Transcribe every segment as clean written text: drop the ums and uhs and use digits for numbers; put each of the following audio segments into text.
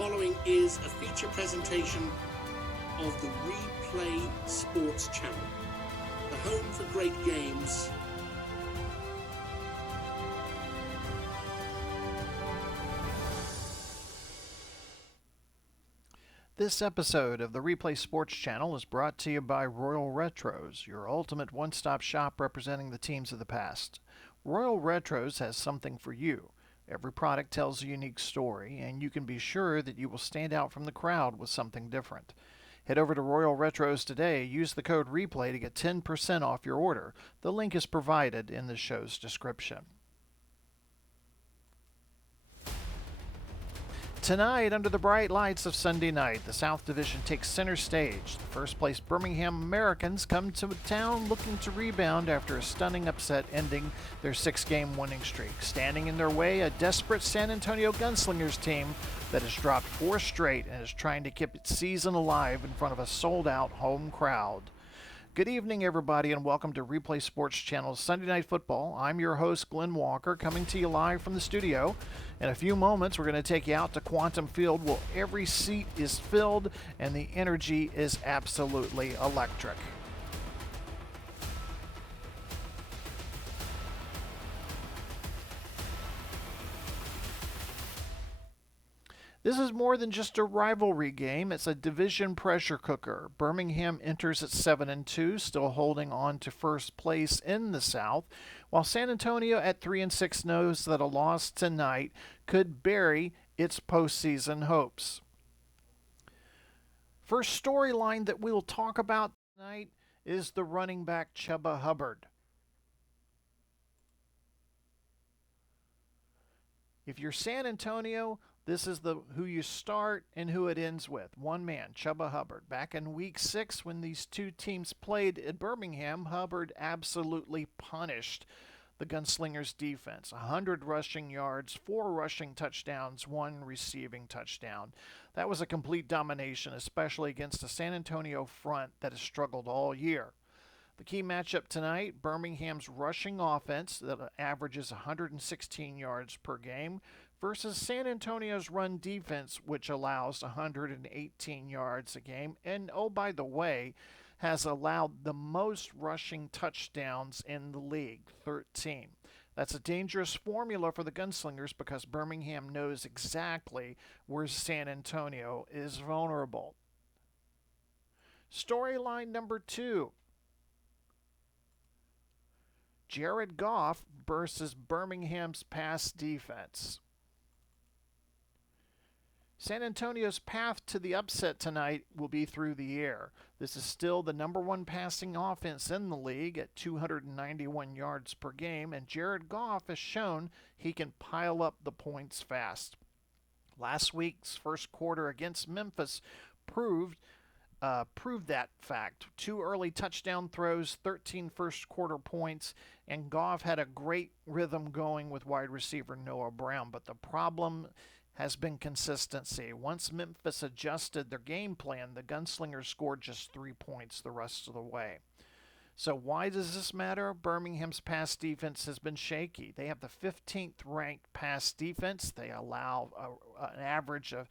following is a feature presentation of the Replay Sports Channel, the home for great games. This episode of the Replay Sports Channel is brought to you by Royal Retros, your ultimate one-stop shop representing the teams of the past. Royal Retros has something for you. Every product tells a unique story, and you can be sure that you will stand out from the crowd with something different. Head over to Royal Retros today, use the code REPLAY to get 10% off your order. The link is provided in the show's description. Tonight, under the bright lights of Sunday night, the South Division takes center stage. The first-place Birmingham Americans come to town looking to rebound after a stunning upset ending their 6-game winning streak. Standing in their way, a desperate San Antonio Gunslingers team that has dropped 4 straight and is trying to keep its season alive in front of a sold-out home crowd. Good evening, everybody, and welcome to Replay Sports Channel's Sunday Night Football. I'm your host, Glenn Walker, coming to you live from the studio. In a few moments, we're going to take you out to Quantum Field, where every seat is filled and the energy is absolutely electric. This is more than just a rivalry game. It's a division pressure cooker. Birmingham enters at 7-2, still holding on to first place in the South, while San Antonio at 3-6 knows that a loss tonight could bury its postseason hopes. First storyline that we'll talk about tonight is the running back Chuba Hubbard. If you're San Antonio, this is who you start and who it ends with. One man, Chuba Hubbard. Back in Week 6, when these two teams played at Birmingham, Hubbard absolutely punished the Gunslingers defense. 100 rushing yards, 4 rushing touchdowns, 1 receiving touchdown. That was a complete domination, especially against a San Antonio front that has struggled all year. The key matchup tonight, Birmingham's rushing offense that averages 116 yards per game versus San Antonio's run defense, which allows 118 yards a game. And, oh, by the way, has allowed the most rushing touchdowns in the league, 13. That's a dangerous formula for the Gunslingers because Birmingham knows exactly where San Antonio is vulnerable. Storyline number 2. Jared Goff versus Birmingham's pass defense. San Antonio's path to the upset tonight will be through the air. This is still the number 1 passing offense in the league at 291 yards per game, and Jared Goff has shown he can pile up the points fast. Last week's first quarter against Memphis proved that fact. 2 early touchdown throws, 13 first quarter points, and Goff had a great rhythm going with wide receiver Noah Brown. But the problem has been consistency. Once Memphis adjusted their game plan, the Gunslingers scored just 3 points the rest of the way. So why does this matter? Birmingham's pass defense has been shaky. They have the 15th ranked pass defense. They allow an average of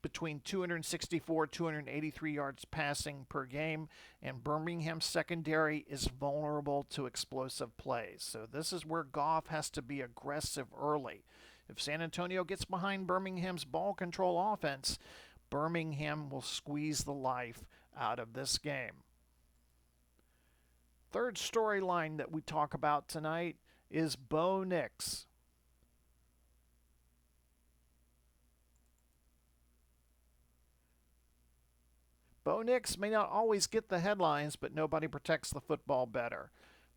between 264 283 yards passing per game, and Birmingham's secondary is vulnerable to explosive plays. So this is where Goff has to be aggressive early. If San Antonio gets behind Birmingham's ball control offense, Birmingham will squeeze the life out of this game. Third storyline that we talk about tonight is Bo Nix. Bo Nix may not always get the headlines, but nobody protects the football better.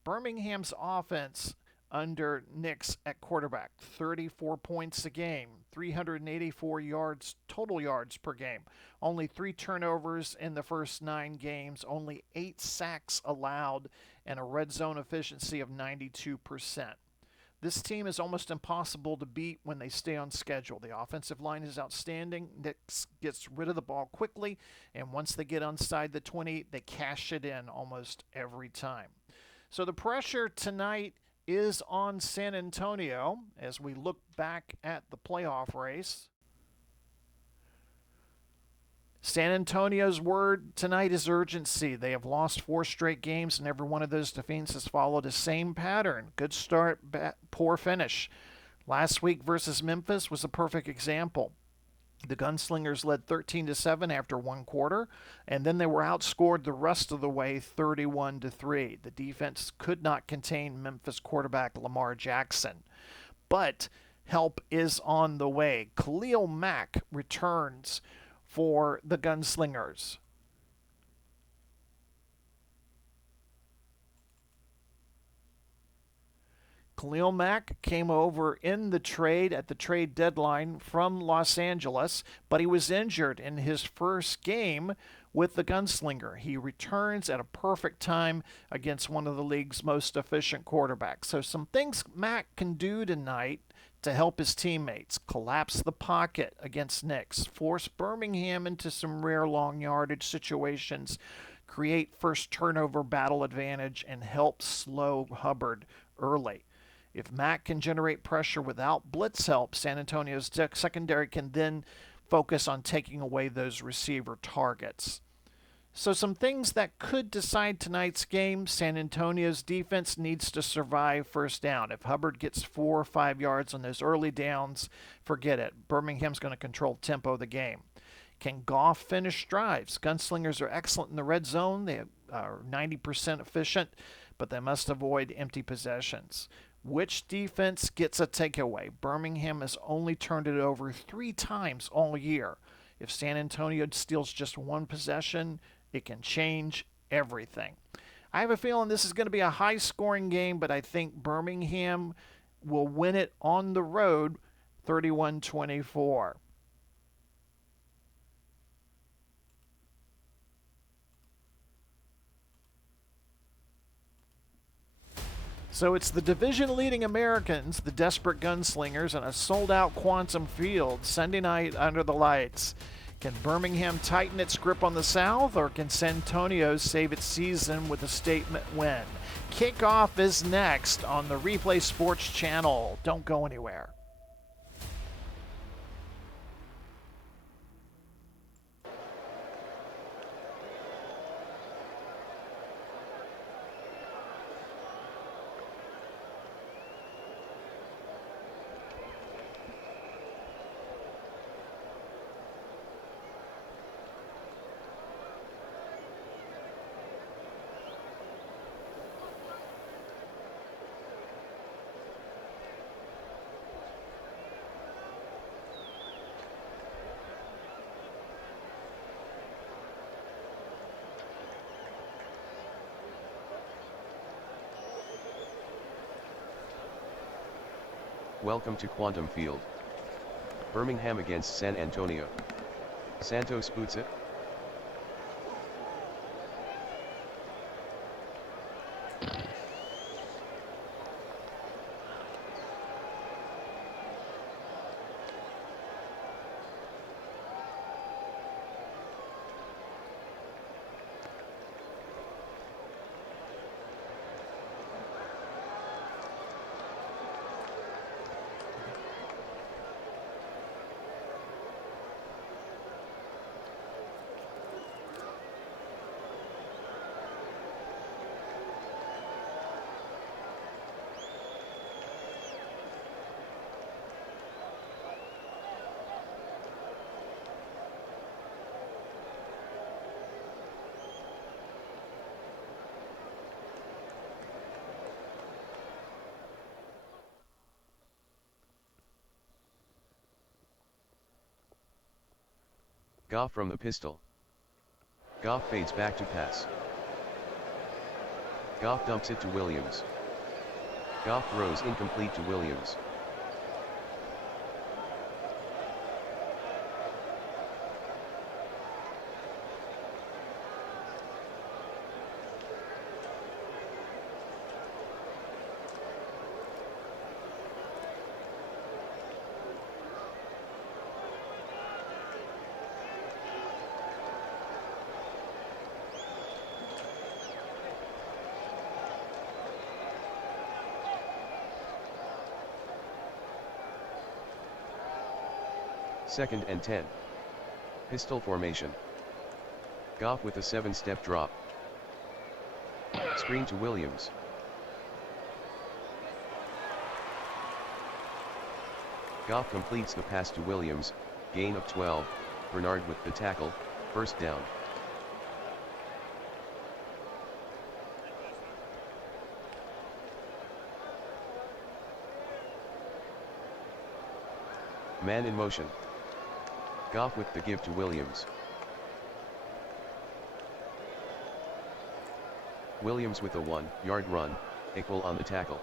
Birmingham's offense under Nix at quarterback, 34 points a game, 384 yards, total yards per game. Only 3 turnovers in the first 9 games, only 8 sacks allowed, and a red zone efficiency of 92%. This team is almost impossible to beat when they stay on schedule. The offensive line is outstanding. Nix gets rid of the ball quickly, and once they get inside the 20, they cash it in almost every time. So the pressure tonight is on San Antonio as we look back at the playoff race. San Antonio's word tonight is urgency. They have lost 4 straight games, and every one of those defeats has followed the same pattern. Good start, poor finish. Last week versus Memphis was a perfect example. The Gunslingers led 13-7 after one quarter, and then they were outscored the rest of the way 31-3. The defense could not contain Memphis quarterback Lamar Jackson. But help is on the way. Khalil Mack returns for the Gunslingers. Khalil Mack came over in the trade at the trade deadline from Los Angeles, but he was injured in his first game with the Gunslinger. He returns at a perfect time against one of the league's most efficient quarterbacks. So some things Mack can do tonight to help his teammates: collapse the pocket against Knicks, force Birmingham into some rare long yardage situations, create first turnover battle advantage, and help slow Hubbard early. If Mack can generate pressure without blitz help, San Antonio's secondary can then focus on taking away those receiver targets. So some things that could decide tonight's game: San Antonio's defense needs to survive first down. If Hubbard gets 4 or 5 yards on those early downs, forget it. Birmingham's going to control the tempo of the game. Can Goff finish drives? Gunslingers are excellent in the red zone. They are 90% efficient, but they must avoid empty possessions. Which defense gets a takeaway? Birmingham has only turned it over 3 times all year. If San Antonio steals just 1 possession, it can change everything. I have a feeling this is going to be a high-scoring game, but I think Birmingham will win it on the road 31-24. So it's the division-leading Americans, the desperate Gunslingers, and a sold-out Quantum Field Sunday night under the lights. Can Birmingham tighten its grip on the South, or can San Antonio save its season with a statement win? Kickoff is next on the Replay Sports Channel. Don't go anywhere. Welcome to Quantum Field. Birmingham against San Antonio. Santos boots it. Goff from the pistol. Goff fades back to pass. Goff dumps it to Williams. Goff throws incomplete to Williams. Second and 10. Pistol formation. Goff with a 7-step drop. Screen to Williams. Goff completes the pass to Williams, gain of 12, Bernard with the tackle, first down. Man in motion. Goff with the give to Williams. Williams with a 1-yard run, equal on the tackle.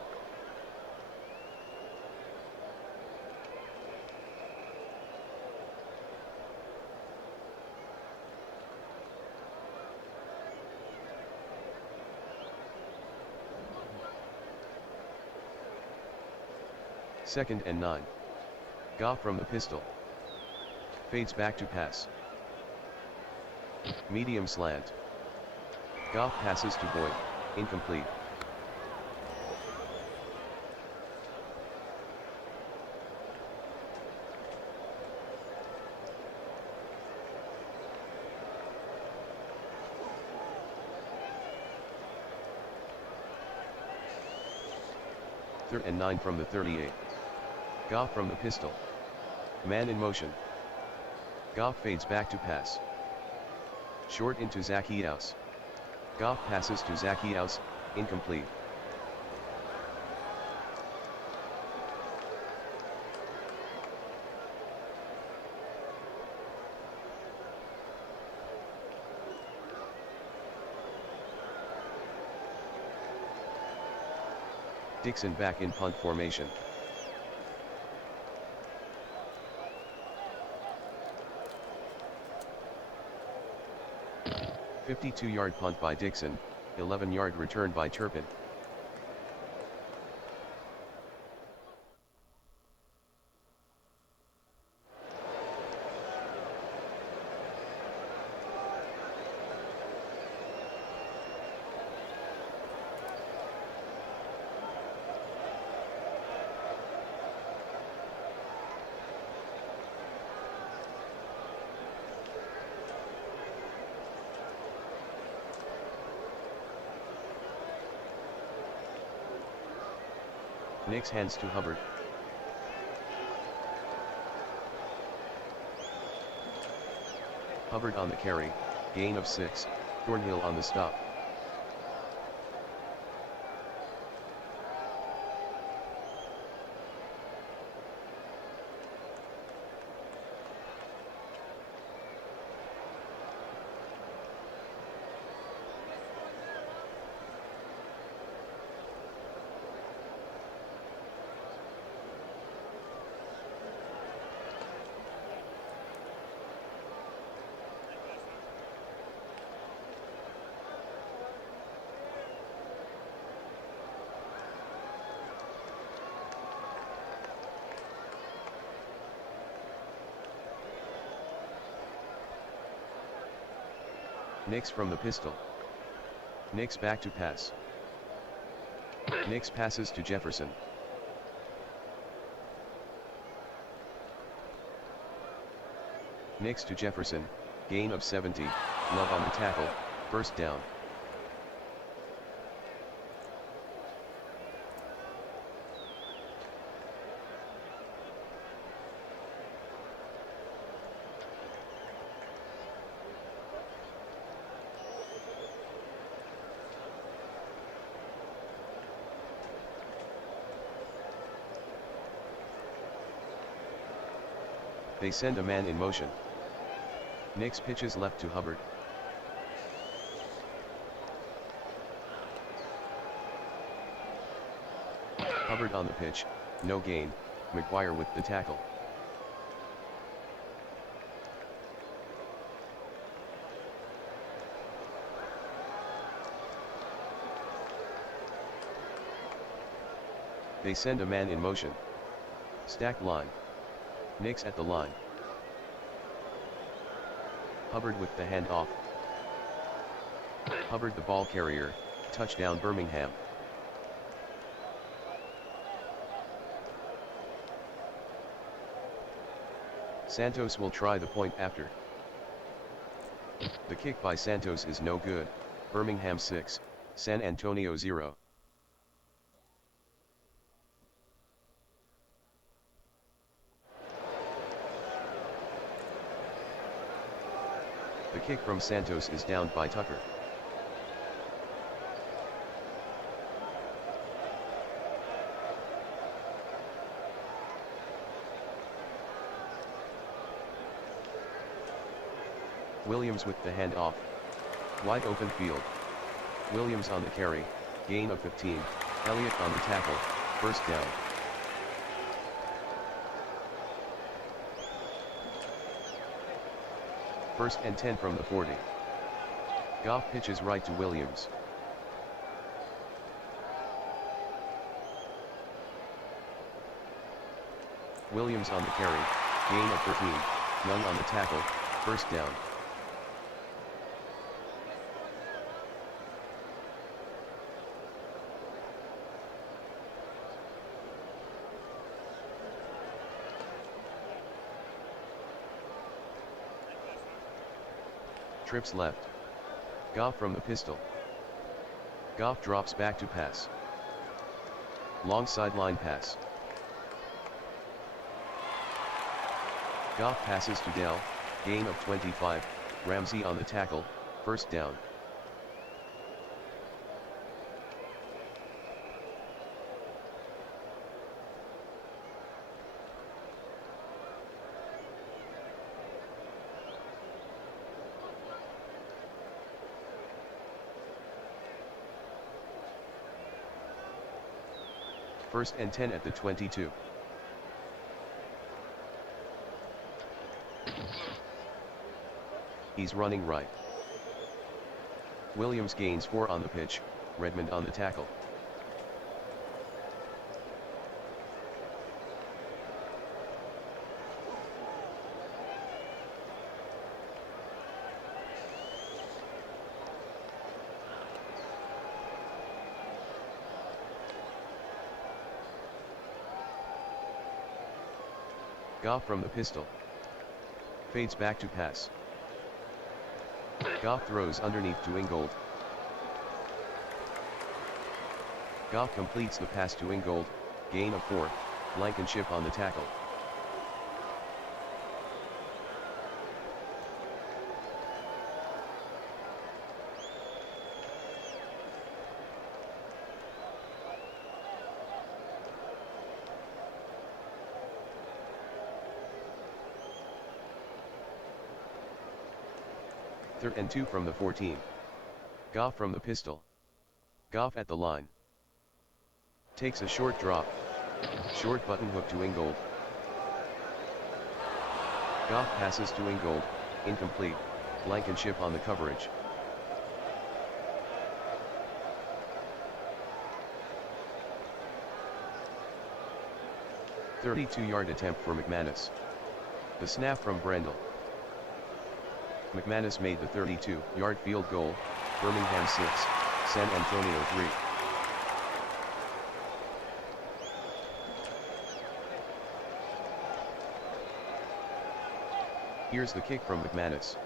Second and 9. Goff from the pistol. Fades back to pass. Medium slant. Goff passes to Boyd, incomplete. Third and 9 from the 38. Goff from the pistol. Man in motion. Goff fades back to pass. Short into Zacchaeus. Goff passes to Zacchaeus, incomplete. Dixon back in punt formation. A 52-yard punt by Dixon, 11-yard return by Turpin. Nix hands to Hubbard. Hubbard on the carry, gain of 6, Thornhill on the stop. Nix from the pistol. Nix back to pass. Nix passes to Jefferson. Nix to Jefferson, gain of 70, Love on the tackle, first down. They send a man in motion. Nix pitches left to Hubbard. Hubbard on the pitch, no gain, McGuire with the tackle. They send a man in motion. Stacked line. Nix at the line. Hubbard with the handoff. Hubbard the ball carrier, touchdown Birmingham. Santos will try the point after. The kick by Santos is no good. Birmingham 6, San Antonio 0. The kick from Santos is downed by Tucker. Williams with the handoff. Wide open field. Williams on the carry, gain of 15, Elliott on the tackle, first down. First and 10 from the 40. Goff pitches right to Williams. Williams on the carry, gain of 13, Young on the tackle, first down. Trips left. Goff from the pistol. Goff drops back to pass. Long sideline pass. Goff passes to Dell, gain of 25, Ramsey on the tackle, first down. First and 10 at the 22. He's running right. Williams gains 4 on the pitch, Redmond on the tackle. Goff from the pistol. Fades back to pass. Goff throws underneath to Ingold. Goff completes the pass to Ingold, gain of 4, Blankenship on the tackle. Third and 2 from the 14. Goff from the pistol. Goff at the line. Takes a short drop. Short button hook to Ingold. Goff passes to Ingold, incomplete, Blankenship on the coverage. "32-yard attempt for McManus. The snap from Brendel. McManus made the 32-yard field goal, Birmingham 6, San Antonio 3. Here's the kick from McManus.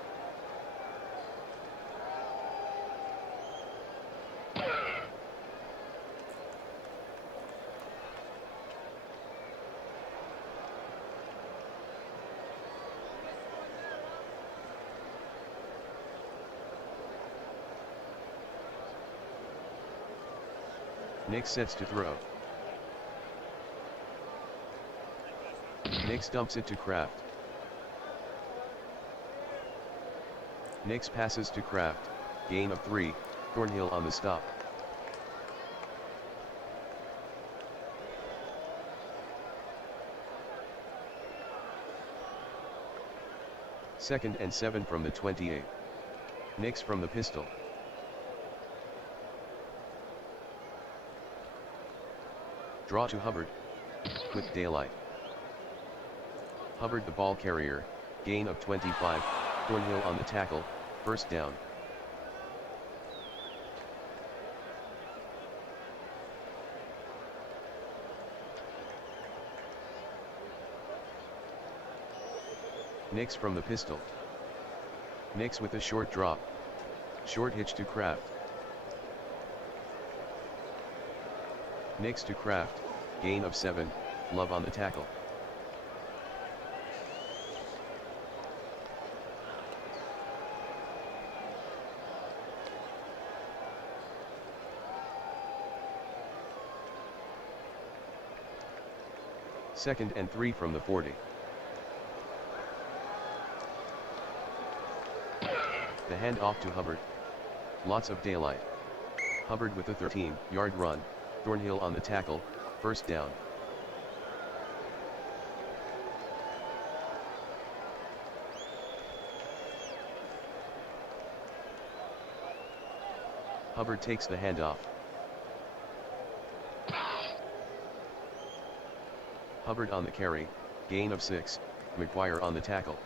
Nick sets to throw. Nix dumps it to Kraft. Nix passes to Kraft, gain of 3, Thornhill on the stop. Second and 7 from the 28. Nix from the pistol. Draw to Hubbard. Quick daylight. Hubbard the ball carrier, gain of 25, Thornhill on the tackle, first down. Nix from the pistol. Nix with a short drop. Short hitch to Kraft. Nix to Kraft, gain of 7, Love on the tackle. Second and 3 from the 40. The hand off to Hubbard. Lots of daylight. Hubbard with a 13-yard run, Thornhill on the tackle, first down. Hubbard takes the handoff. Hubbard on the carry, gain of 6, McGuire on the tackle.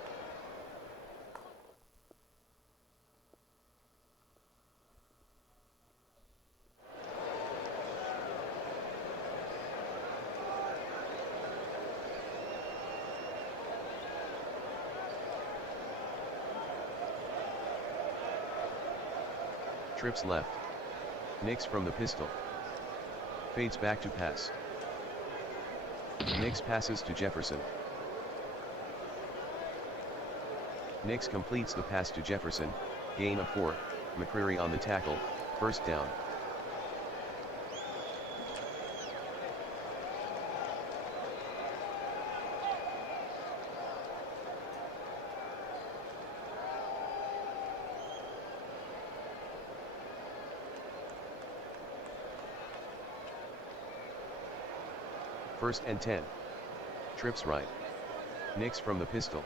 Trips left. Nix from the pistol. Fades back to pass. Nix passes to Jefferson. Nix completes the pass to Jefferson, gain of 4, McCreary on the tackle, first down. First and 10. Trips right. Nix from the pistol.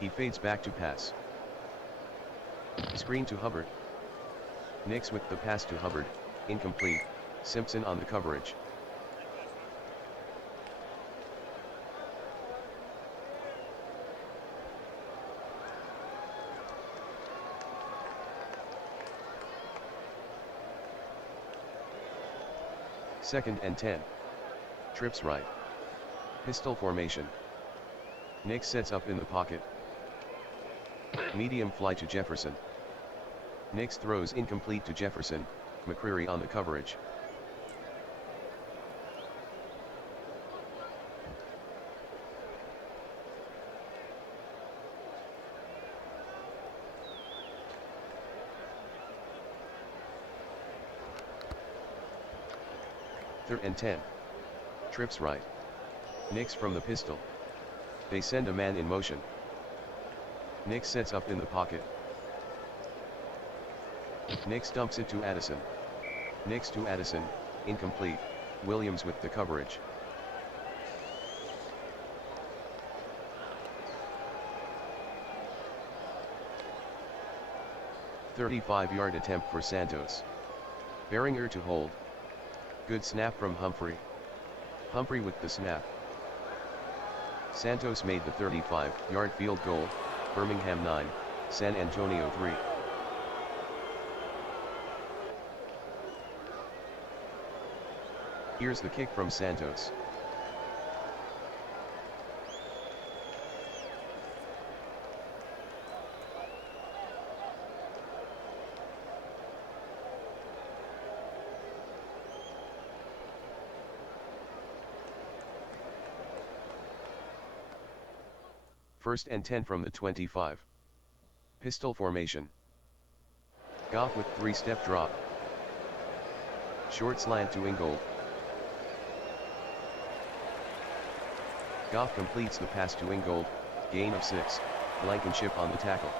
He fades back to pass. Screen to Hubbard. Nix with the pass to Hubbard, incomplete, Simpson on the coverage. Second and 10. Trips right. Pistol formation. Nix sets up in the pocket. Medium fly to Jefferson. Nix throws incomplete to Jefferson, McCreary on the coverage. Third and 10. Trips right. Nix from the pistol. They send a man in motion. Nix sets up in the pocket. Nix dumps it to Addison. Nix to Addison, incomplete, Williams with the coverage. "35-yard attempt for Santos. Beringer to hold. Good snap from Humphrey. Humphrey with the snap. Santos made the 35-yard field goal, Birmingham 9, San Antonio 3. Here's the kick from Santos. First and 10 from the 25. Pistol formation. Goff with 3-step drop. Short slant to Ingold. Goff completes the pass to Ingold, gain of 6, Blankenship on the tackle.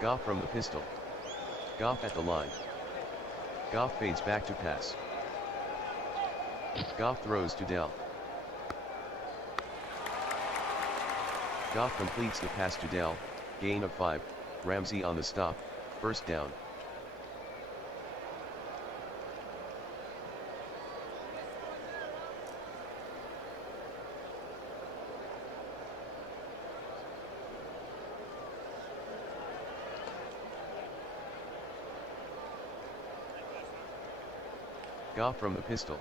Goff from the pistol. Goff at the line. Goff fades back to pass. Goff throws to Dell. Goff completes the pass to Dell, gain of 5, Ramsey on the stop, first down. Goff from the pistol.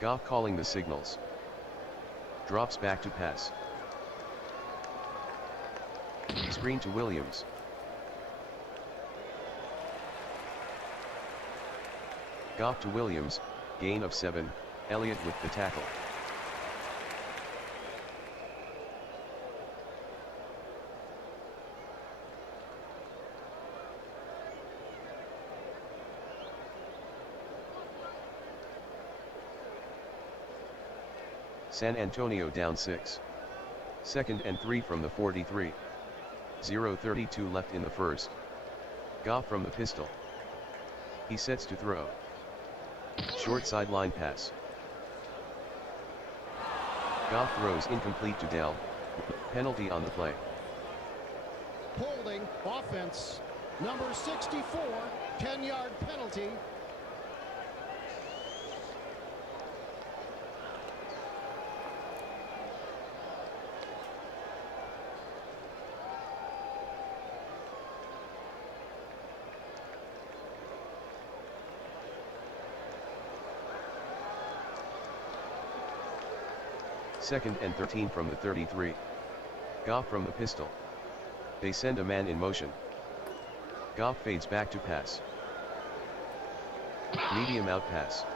Goff calling the signals. Drops back to pass. Screen to Williams. Goff to Williams, gain of 7, Elliott with the tackle. San Antonio down 6. 2nd and 3 from the 43. 0:32 left in the first. Goff from the pistol. He sets to throw. Short sideline pass. Goff throws incomplete to Dell. Penalty on the play. Holding offense. Number 64, 10-yard penalty. Second and 13 from the 33. Goff from the pistol. They send a man in motion. Goff fades back to pass. Medium out pass.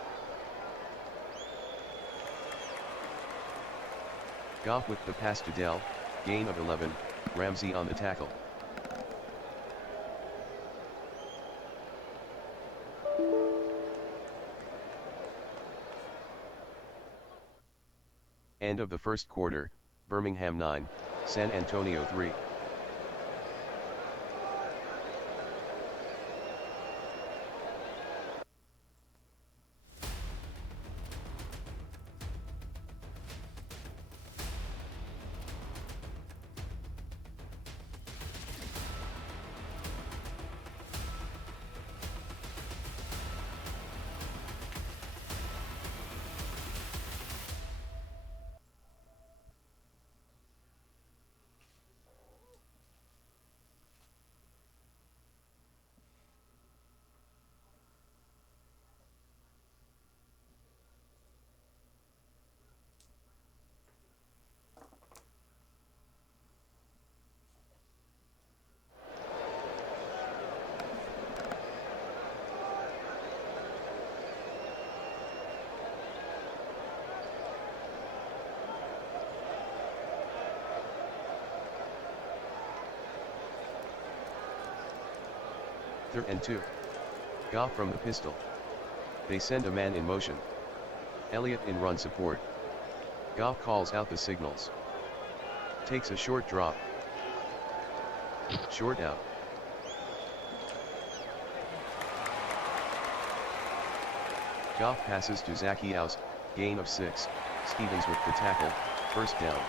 Goff with the pass to Dell, gain of 11, Ramsey on the tackle. End of the first quarter, Birmingham 9, San Antonio 3. Third and 2. Goff from the pistol. They send a man in motion. Elliott in run support. Goff calls out the signals. Takes a short drop. Short out. Goff passes to Zacchaeus, gain of 6, Stevens with the tackle, first down.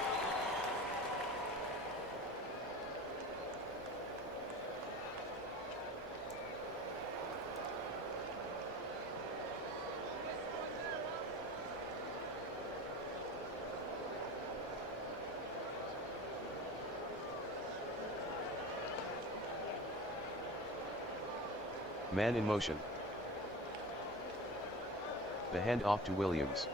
Man in motion. The hand off to Williams.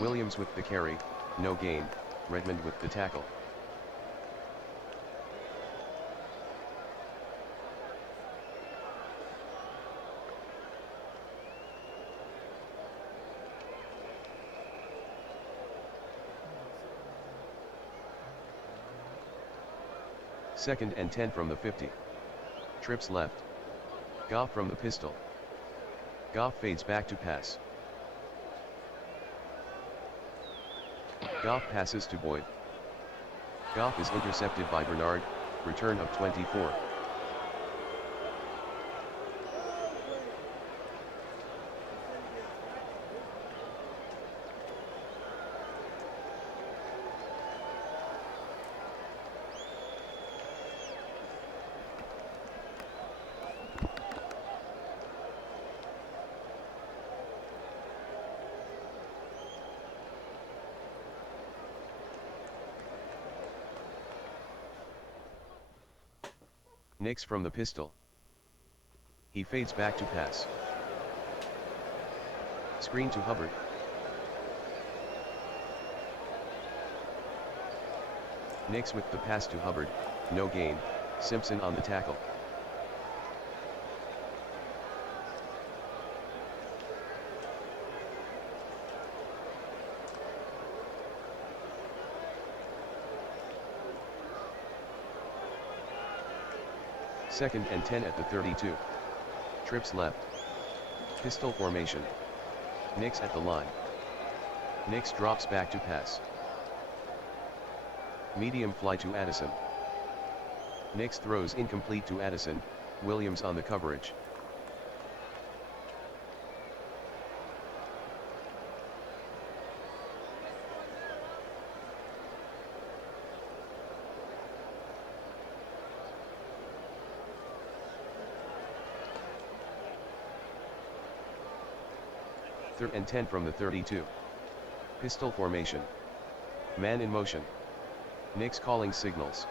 Williams with the carry, no gain, Redmond with the tackle. Second and 10 from the 50. Trips left. Goff from the pistol. Goff fades back to pass. Goff passes to Boyd. Goff is intercepted by Bernard, return of 24. Nix from the pistol. He fades back to pass. Screen to Hubbard. Nix with the pass to Hubbard, no gain, Simpson on the tackle. Second and 10 at the 32. Trips left. Pistol formation. Nix at the line. Nix drops back to pass. Medium fly to Addison. Nix throws incomplete to Addison, Williams on the coverage. Third and 10 from the 32. Pistol formation. Man in motion. Nix calling signals.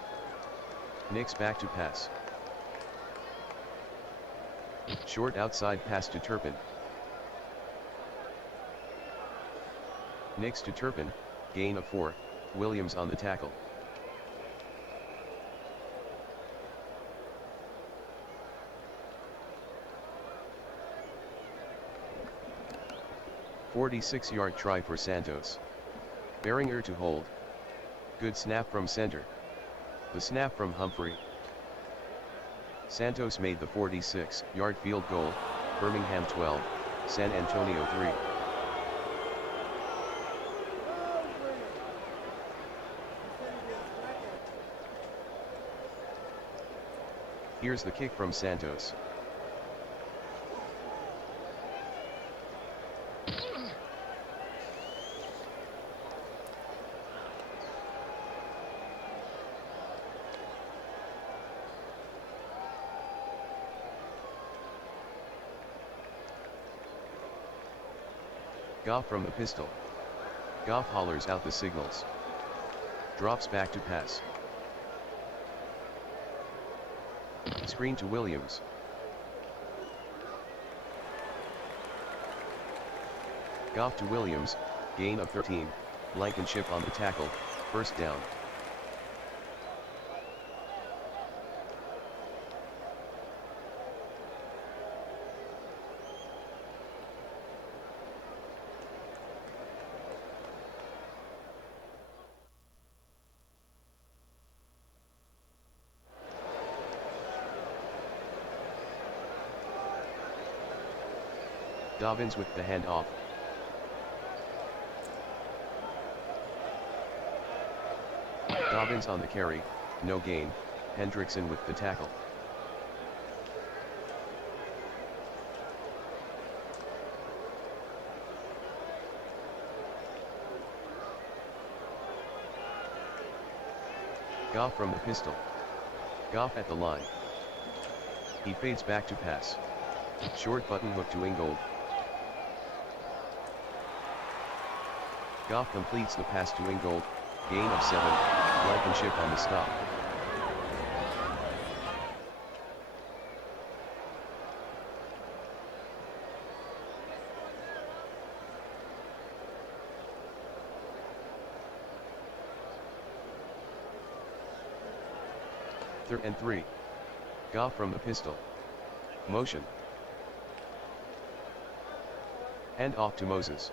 Nix back to pass. Short outside pass to Turpin. Nix to Turpin, gain of 4, Williams on the tackle. "46-yard try for Santos. Beringer to hold. Good snap from center. The snap from Humphrey. Santos made the 46-yard field goal, Birmingham 12, San Antonio 3. Here's the kick from Santos. Goff from the pistol. Goff hollers out the signals. Drops back to pass. Screen to Williams. Goff to Williams, gain of 13, Blankenship on the tackle, first down. Dobbins with the handoff. Dobbins on the carry, no gain, Hendrickson with the tackle. Goff from the pistol. Goff at the line. He fades back to pass. Short button hook to Ingold. Goff completes the pass to Ingold, gain of 7, Blankenship on the stop. Third and 3. Goff from the pistol. Motion. Hand off to Moses.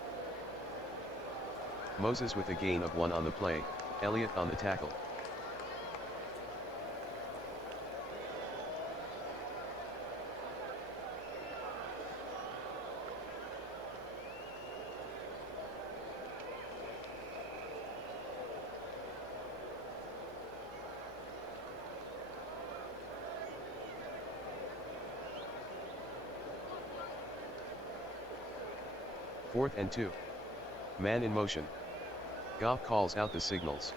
Moses with a gain of 1 on the play, Elliott on the tackle. Fourth and 2. Man in motion. Goff calls out the signals.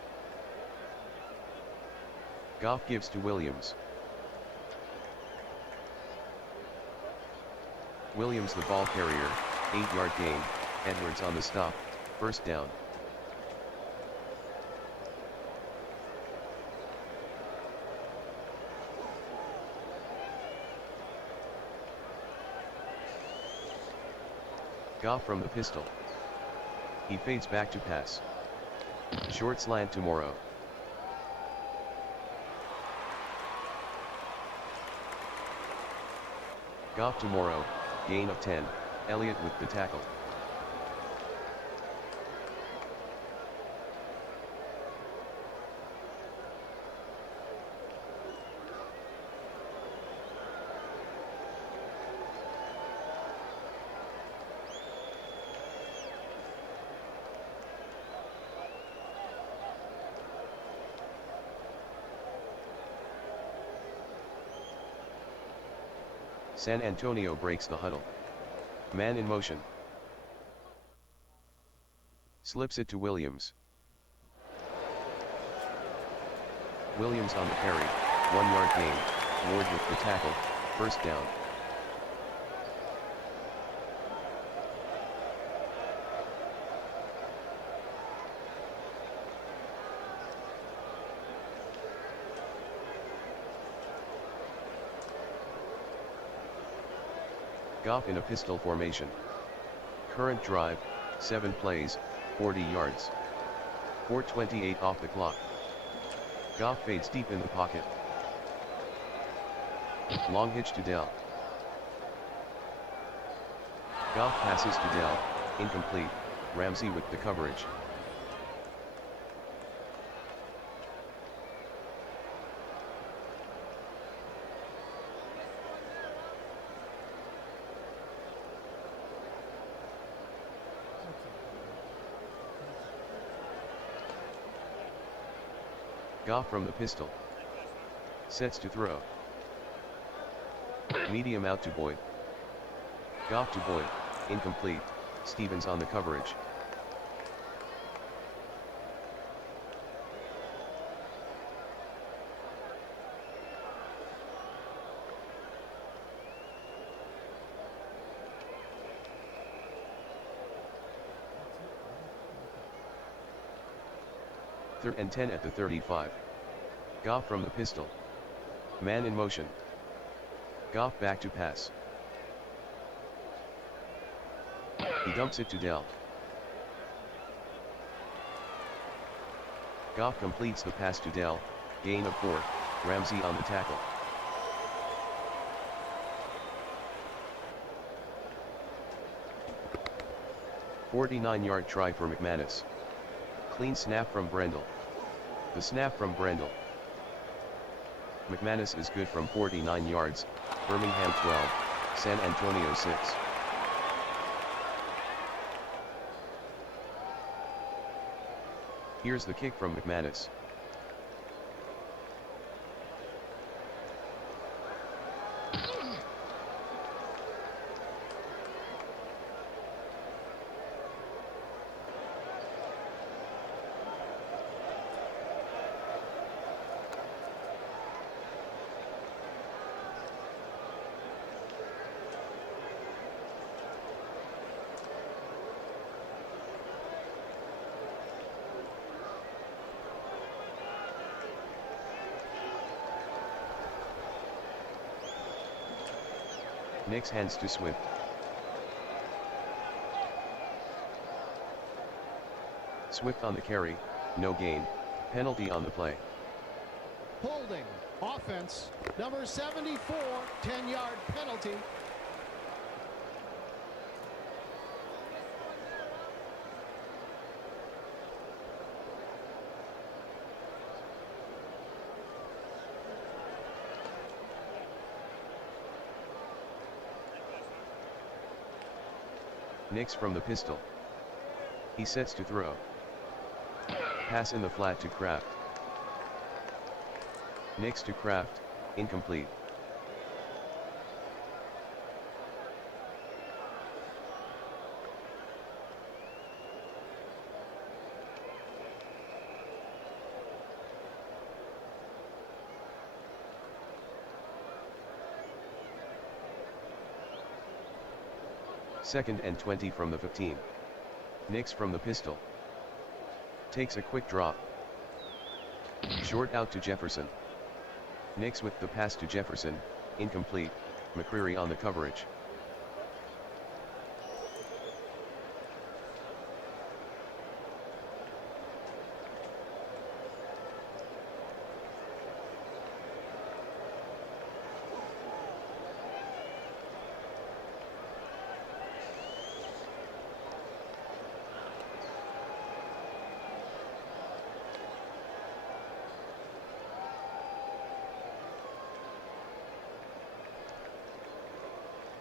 Goff gives to Williams. Williams the ball carrier, 8-yard gain, Edwards on the stop, first down. Goff from the pistol. He fades back to pass. Short slant to Morrow. Goff to Morrow, gain of 10, Elliott with the tackle. San Antonio breaks the huddle. Man in motion. Slips it to Williams. Williams on the carry, 1 yard gain, Ward with the tackle, first down. Goff in a pistol formation. Current drive, 7 plays, 40 yards. 4:28 off the clock. Goff fades deep in the pocket. Long hitch to Dell. Goff passes to Dell, incomplete, Ramsey with the coverage. Goff from the pistol. Sets to throw. Medium out to Boyd. Goff to Boyd, incomplete, Stevens on the coverage. Third and 10 at the 35. Goff from the pistol. Man in motion. Goff back to pass. He dumps it to Dell. Goff completes the pass to Dell, gain of 4, Ramsey on the tackle. "49-yard try for McManus. Clean snap from Brendel. The snap from Brendel. McManus is good from 49 yards, Birmingham 12, San Antonio 6. Here's the kick from McManus. Nix hands to Swift. Swift on the carry, no gain, penalty on the play. Holding, offense, number 74, 10-yard penalty. Nix from the pistol. He sets to throw. Pass in the flat to Kraft. Nix to Kraft, incomplete. Second and 20 from the 15. Nix from the pistol. Takes a quick drop. Short out to Jefferson. Nix with the pass to Jefferson, incomplete, McCreary on the coverage.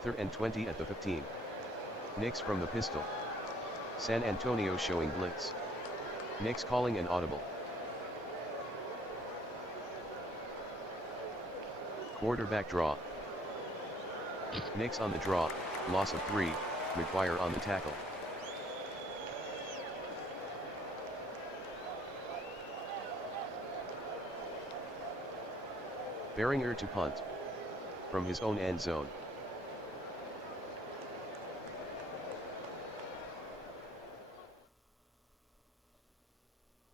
3rd and 20 at the 15. Nix from the pistol. San Antonio showing blitz. Nix calling an audible. Quarterback draw. Nix on the draw, loss of 3, McGuire on the tackle. Behringer to punt. From his own end zone.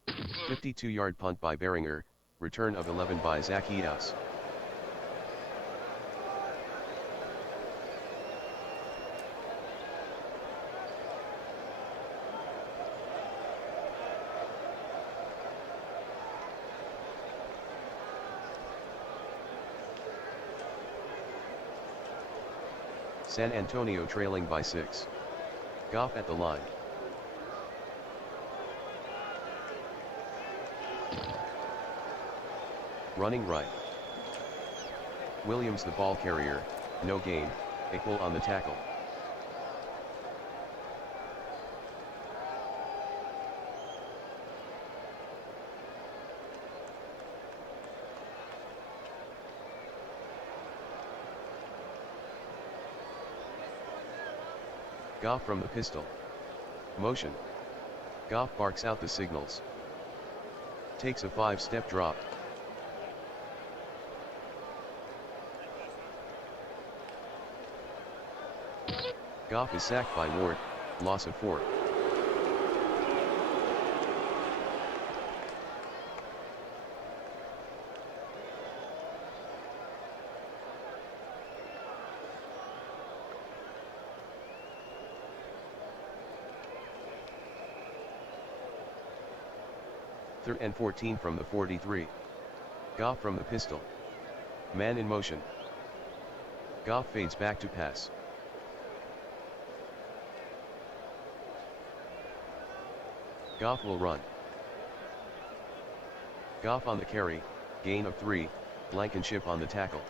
A 52-yard punt by Behringer, return of 11 by Zacchaeus. San Antonio trailing by 6. Goff at the line. Running right. Williams the ball carrier, no gain, Iqbal on the tackle. Goff from the pistol. Motion. Goff barks out the signals. Takes a 5-step drop. Goff is sacked by Ward, loss of 4. Third and 14 from the 43. Goff from the pistol. Man in motion. Goff fades back to pass. Goff will run. Goff on the carry, gain of 3, Blankenship on the tackle.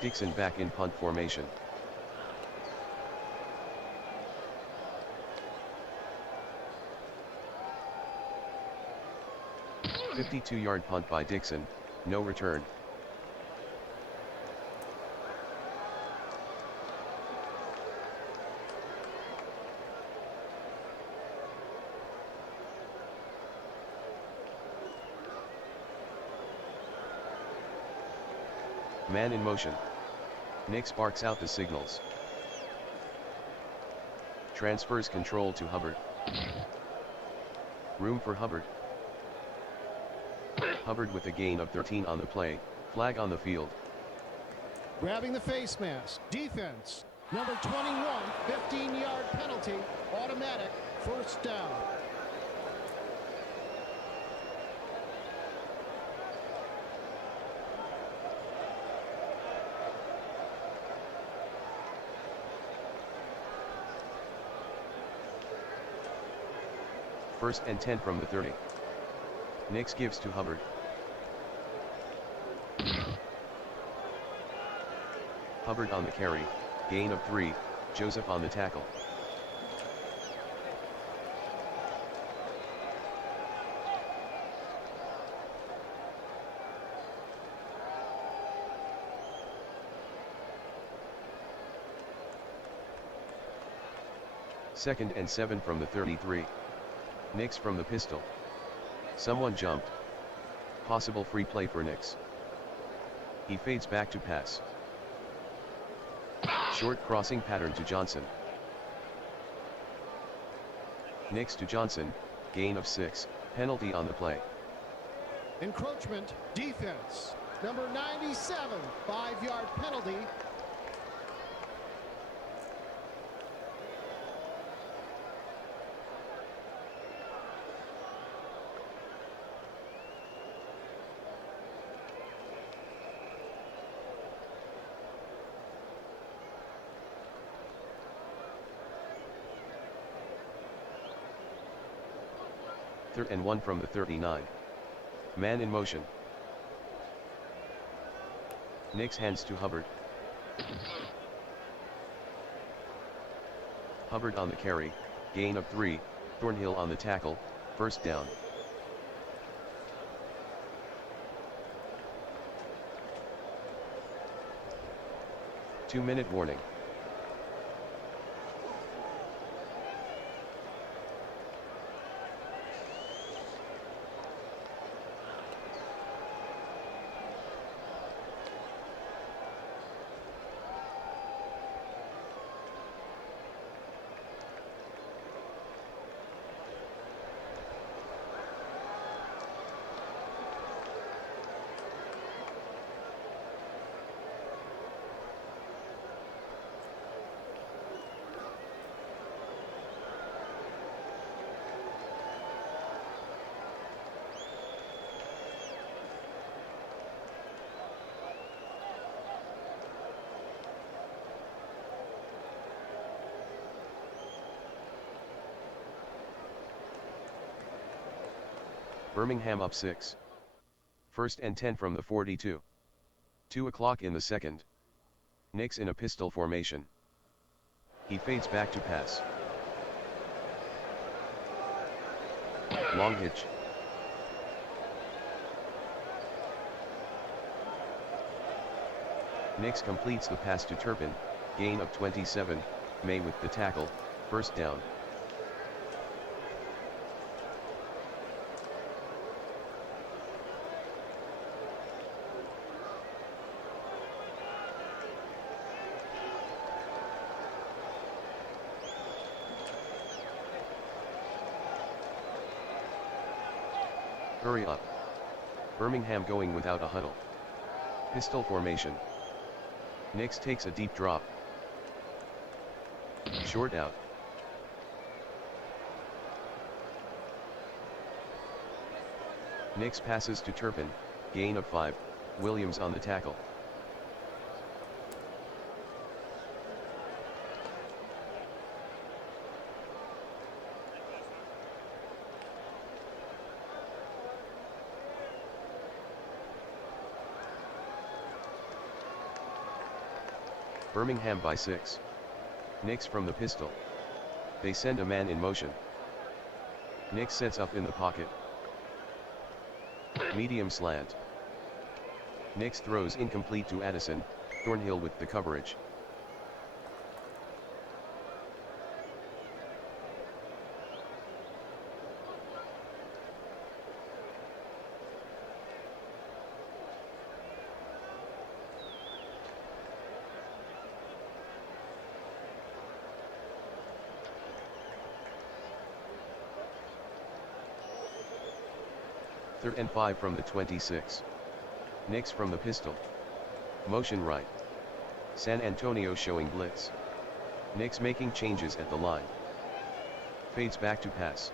Dixon back in punt formation. A 52-yard punt by Dixon, no return. Man in motion. Nix barks out the signals. Transfers control to Hubbard. Room for Hubbard. Hubbard with a gain of 13 on the play, flag on the field. Grabbing the face mask. Defense. Number 21, 15-yard penalty. Automatic. First down. First and 10 from the 30. Nix gives to Hubbard. Hubbard on the carry, gain of 3, Joseph on the tackle. Second and 7 from the 33. Nix from the pistol. Someone jumped. Possible free play for Nix. He fades back to pass. Short crossing pattern to Johnson. Nix to Johnson, gain of 6, penalty on the play. Encroachment. Defense. Number 97, 5-yard penalty. 3rd and 1 from the 39. Man in motion. Nix hands to Hubbard. Hubbard on the carry, gain of 3, Thornhill on the tackle, first down. Two-minute warning. Birmingham up 6. 1st and 10 from the 42. 2 o'clock in the second. Nix in a pistol formation. He fades back to pass. Long hitch. Nix completes the pass to Turpin, gain of 27, May with the tackle, first down. Hurry up. Birmingham going without a huddle. Pistol formation. Nix takes a deep drop. Short out. Nix passes to Turpin, gain of 5, Williams on the tackle. Birmingham by 6. Nix from the pistol. They send a man in motion. Nix sets up in the pocket. Medium slant. Nix throws incomplete to Addison, Thornhill with the coverage. Third and 5 from the 26. Nix from the pistol. Motion right. San Antonio showing blitz. Nix making changes at the line. Fades back to pass.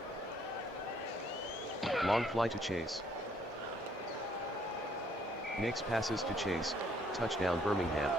Long fly to Chase. Nix passes to Chase, touchdown Birmingham.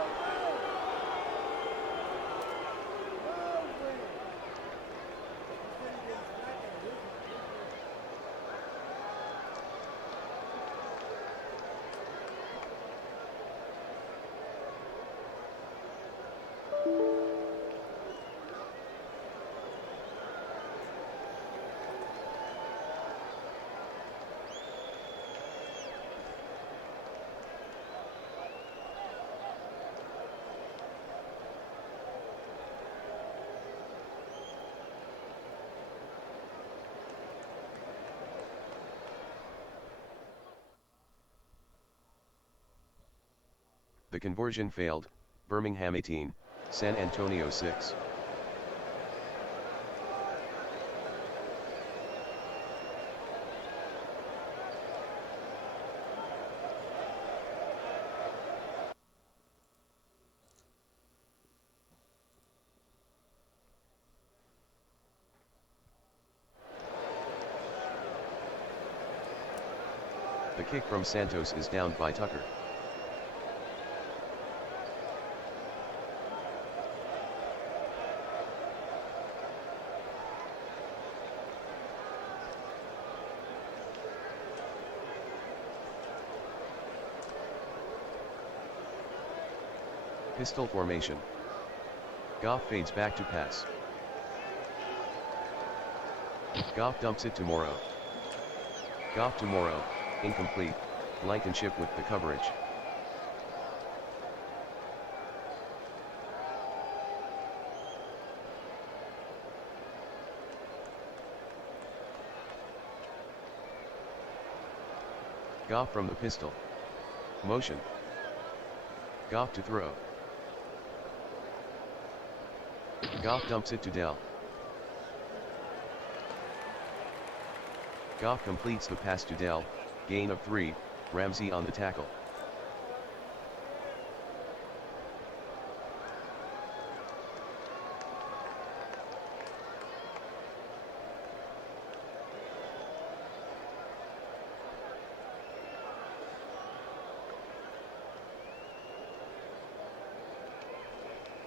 The conversion failed, Birmingham 18, San Antonio 6. The kick from Santos is downed by Tucker. Pistol formation. Goff fades back to pass. Goff dumps it to Morrow. Goff to Morrow, incomplete, Blankenship with the coverage. Goff from the pistol. Motion. Goff to throw. Goff dumps it to Dell. Goff completes the pass to Dell, gain of 3, Ramsey on the tackle.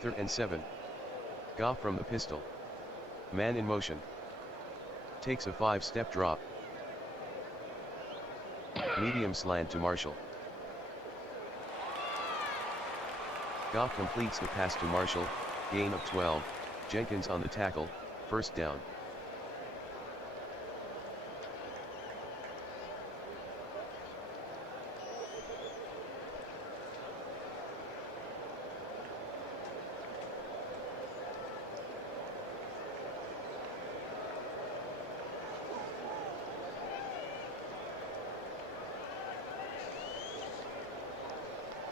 Third and 7. Goff from the pistol. Man in motion. Takes a 5-step drop. Medium slant to Marshall. Goff completes the pass to Marshall, gain of 12, Jenkins on the tackle, first down.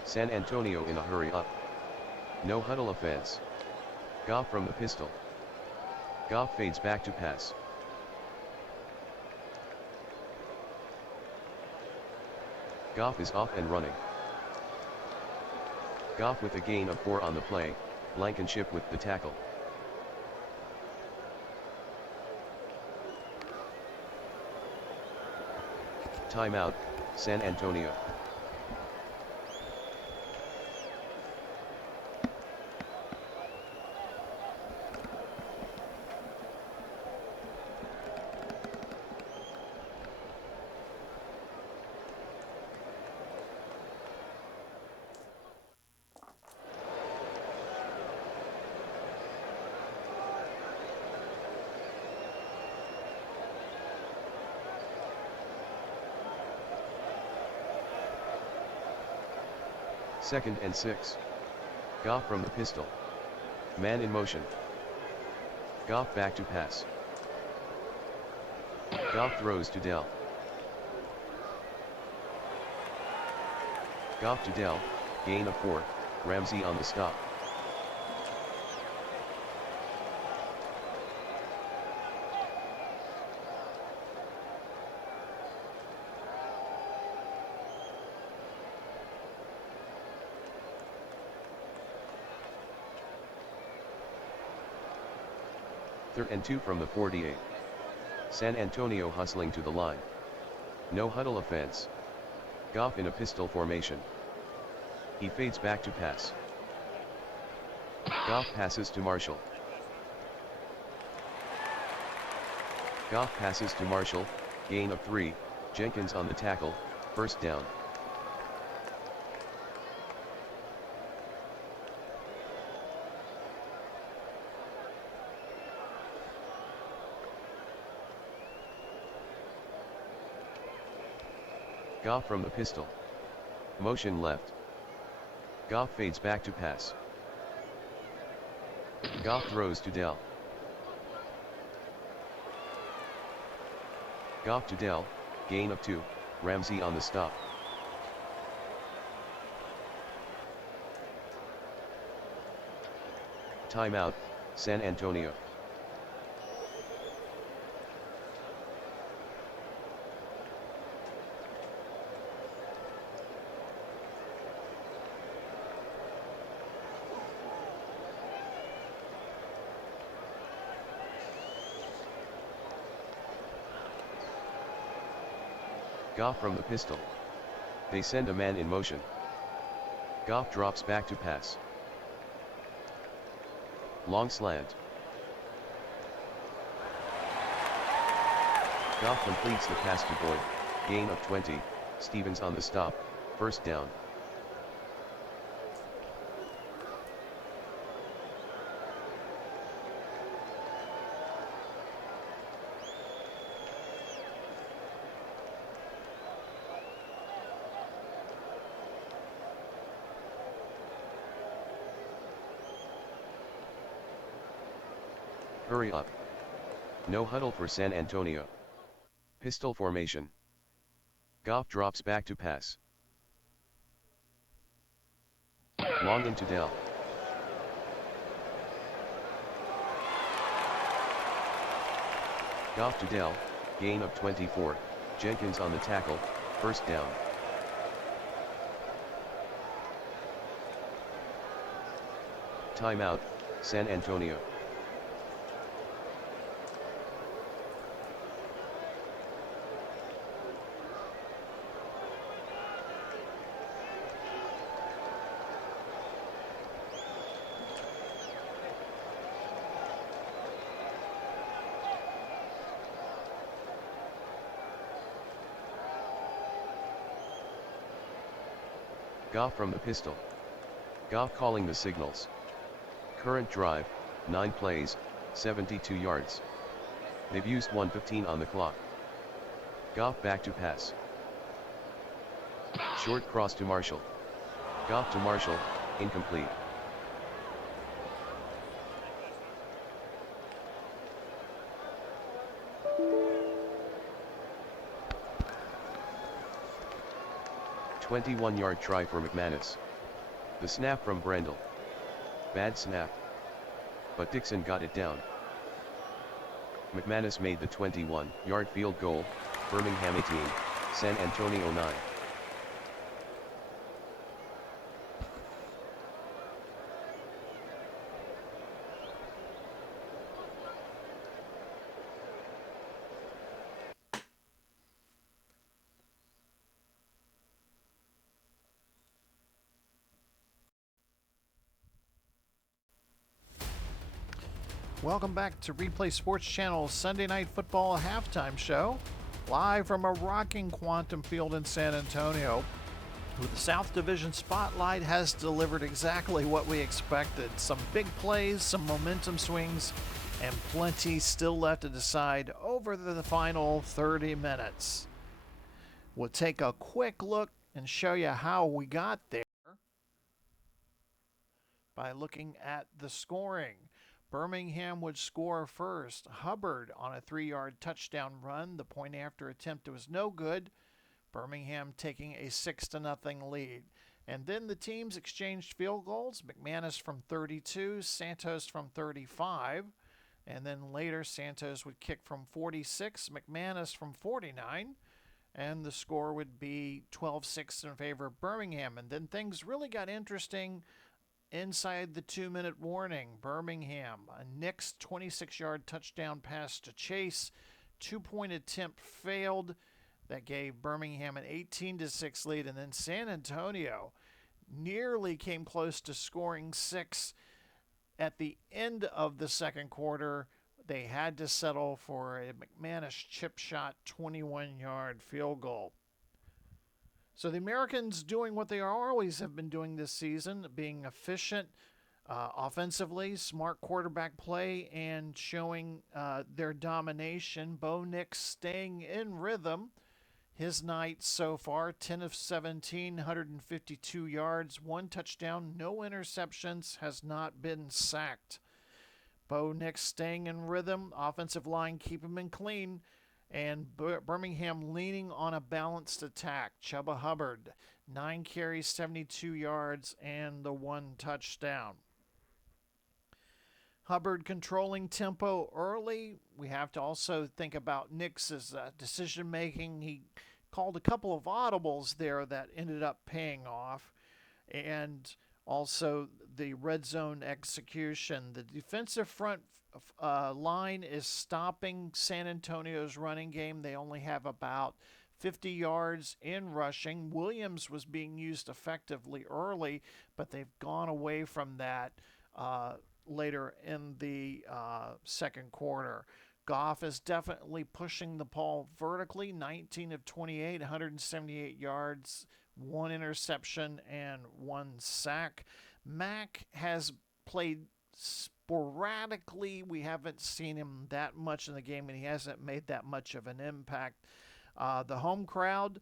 San Antonio in a hurry up. No huddle offense. Goff from the pistol. Goff fades back to pass. Goff is off and running. Goff with a gain of 4 on the play, Blankenship with the tackle. Timeout, San Antonio. Second and 6. Goff from the pistol. Man in motion. Goff back to pass. Goff throws to Dell. Goff to Dell, gain of 4, Ramsey on the stop. Third and 2 from the 48. San Antonio hustling to the line. No huddle offense. Goff in a pistol formation. He fades back to pass. Goff passes to Marshall. Goff passes to Marshall, gain of 3, Jenkins on the tackle, first down. Goff from the pistol. Motion left. Goff fades back to pass. Goff throws to Dell. Goff to Dell, gain of 2, Ramsey on the stop. Timeout, San Antonio. Goff from the pistol. They send a man in motion. Goff drops back to pass. Long slant. Goff completes the pass to Boyd, gain of 20, Stevens on the stop, first down. Hurry up. No huddle for San Antonio. Pistol formation. Goff drops back to pass. Long into Dell. Goff to Dell, gain of 24, Jenkins on the tackle, first down. Timeout, San Antonio. Goff from the pistol. Goff calling the signals. Current drive, 9 plays, 72 yards. They've used 1:15 on the clock. Goff back to pass. Short cross to Marshall. Goff to Marshall, incomplete. "21-yard try for McManus. The snap from Brendel. Bad snap. But Dixon got it down. McManus made the 21-yard field goal, Birmingham 18, San Antonio 9. Welcome back to Replay Sports Channel's Sunday Night Football halftime show, live from a rocking Quantum Field in San Antonio, who the South Division Spotlight has delivered exactly what we expected. Some big plays, some momentum swings, and plenty still left to decide over the final 30 minutes. We'll take a quick look and show you how we got there by looking at the scoring. Birmingham would score first. Hubbard on a 3-yard touchdown run. The point after attempt was no good. Birmingham taking a 6-0 lead. And then the teams exchanged field goals. McManus from 32, Santos from 35. And then later Santos would kick from 46, McManus from 49. And the score would be 12-6 in favor of Birmingham. And then things really got interesting inside the 2-minute warning. Birmingham, a Nix 26-yard touchdown pass to Chase. 2-point attempt failed. That gave Birmingham an 18-6 lead. And then San Antonio nearly came close to scoring 6 at the end of the second quarter. They had to settle for a McManus chip shot 21-yard field goal. So the Americans doing what they always have been doing this season, being efficient offensively, smart quarterback play, and showing their domination. Bo Nix staying in rhythm. His night so far, 10 of 17, 152 yards, 1 touchdown, no interceptions, has not been sacked. Bo Nix staying in rhythm, offensive line keep him in clean. And Birmingham leaning on a balanced attack. Chuba Hubbard, 9 carries, 72 yards, and the 1 touchdown. Hubbard controlling tempo early. We have to also think about Nix's decision-making. He called a couple of audibles there that ended up paying off. And also the red zone execution. The defensive front line is stopping San Antonio's running game. They only have about 50 yards in rushing. Williams was being used effectively early, but they've gone away from that later in the second quarter. Goff is definitely pushing the ball vertically. 19 of 28, 178 yards, 1 interception, and 1 sack. Mack has played sporadically. We haven't seen him that much in the game, and he hasn't made that much of an impact. The home crowd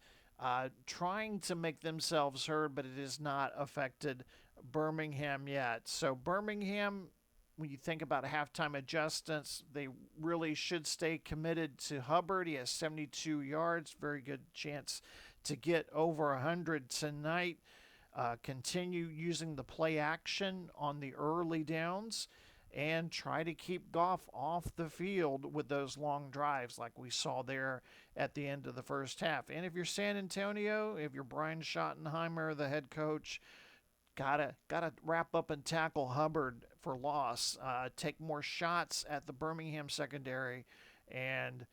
trying to make themselves heard, but it has not affected Birmingham yet. So Birmingham when you think about halftime adjustments, they really should stay committed to Hubbard. He has 72 yards, very good chance to get over 100 tonight. Continue using the play action on the early downs and try to keep Goff off the field with those long drives like we saw there at the end of the first half. And if you're San Antonio, if you're Brian Schottenheimer, the head coach, gotta wrap up and tackle Hubbard for loss. Take more shots at the Birmingham secondary and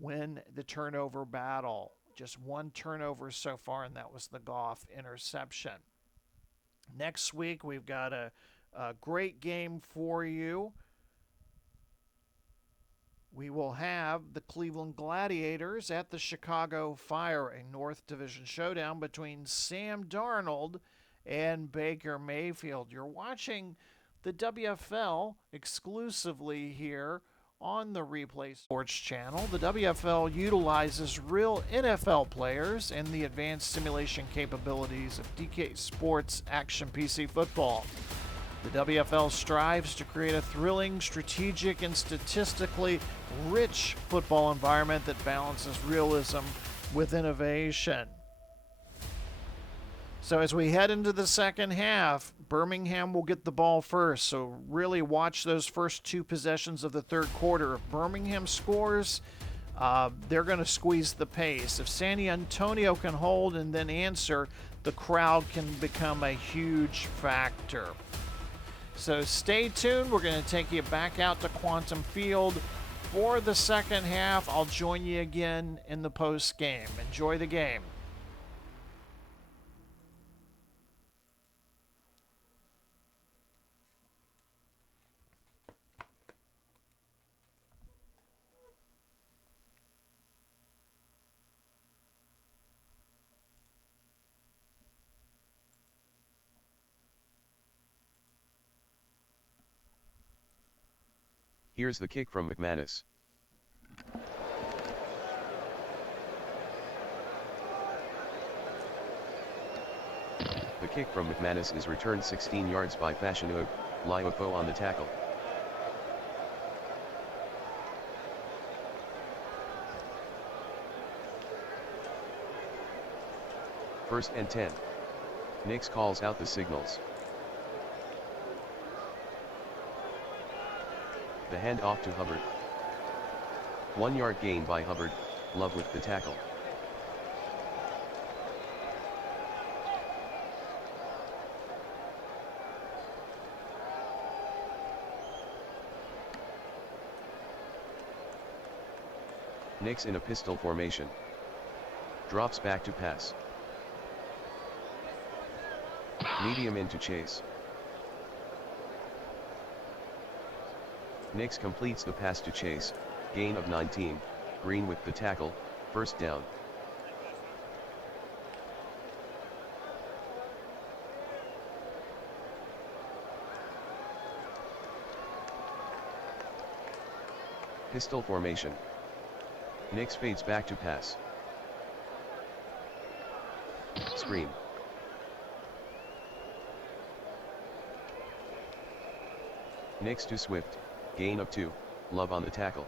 win the turnover battle. Just one turnover so far, and that was the Goff interception. Next week, we've got a great game for you. We will have the Cleveland Gladiators at the Chicago Fire, a North Division showdown between Sam Darnold and Baker Mayfield. You're watching the WFL exclusively here on the Replay Sports channel. The WFL utilizes real NFL players and the advanced simulation capabilities of DK Sports Action PC Football. The WFL strives to create a thrilling, strategic, and statistically rich football environment that balances realism with innovation. So as we head into the second half, Birmingham will get the ball first. So really watch those first two possessions of the third quarter. If Birmingham scores, they're going to squeeze the pace. If San Antonio can hold and then answer, the crowd can become a huge factor. So stay tuned. We're going to take you back out to Quantum Field for the second half. I'll join you again in the post game. Enjoy the game. Here's the kick from McManus. The kick from McManus is returned 16 yards by Fashanu Liofo on the tackle. First and 10. Nix calls out the signals. The handoff to Hubbard. 1 yard gain by Hubbard, Love with the tackle. Nix in a pistol formation. Drops back to pass. Medium into Chase. Nix completes the pass to Chase, gain of 19, Green with the tackle, first down. Pistol formation. Nix fades back to pass. Screen. Nix to Swift. Gain of 2, Love on the tackle.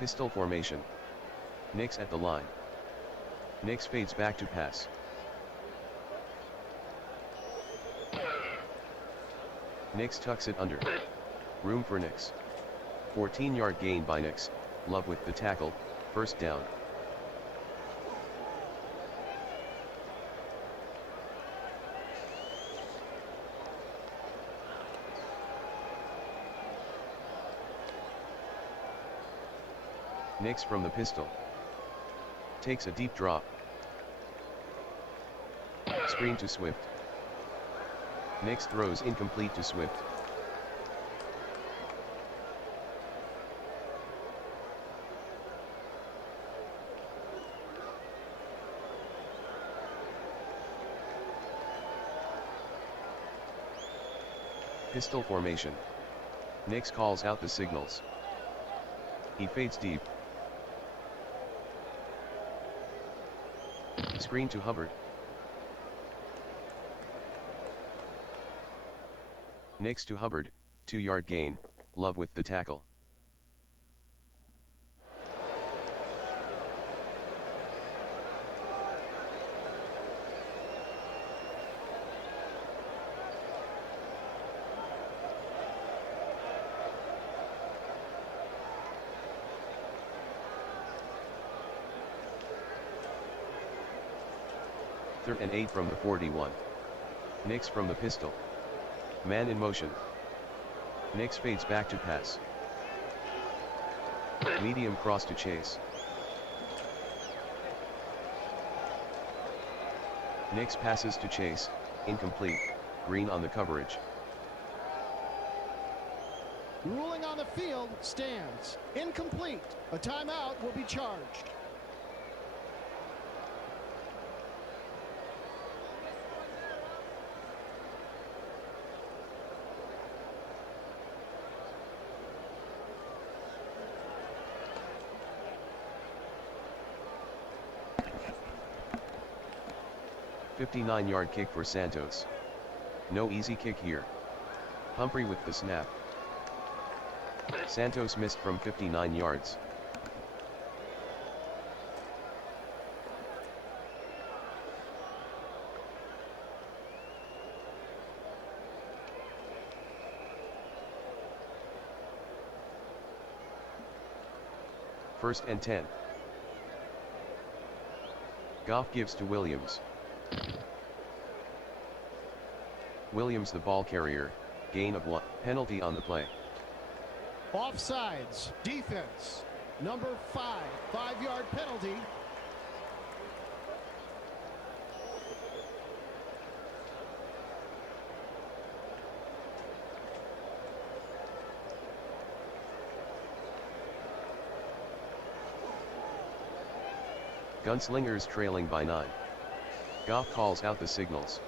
Pistol formation. Nix at the line. Nix fades back to pass. Nix tucks it under. Room for Nix. 14-yard gain by Nix, Love with the tackle, first down. Nix from the pistol. Takes a deep drop. Screen to Swift. Nix throws incomplete to Swift. Pistol formation. Nix calls out the signals. He fades deep. Screen to Hubbard. Nix to Hubbard, 2-yard gain, Love with the tackle. Third and 8 from the 41. Nix from the pistol. Man in motion. Nix fades back to pass. Medium cross to Chase. Nix passes to Chase, incomplete, Green on the coverage. Ruling on the field stands. Incomplete. A timeout will be charged. .59-yard kick for Santos. No easy kick here. Humphrey with the snap. Santos missed from 59 yards. First and 10. Goff gives to Williams. Williams the ball carrier, gain of 1, penalty on the play. Offsides, defense, number 5, 5-yard penalty. Gunslingers trailing by 9. Goff calls out the signals.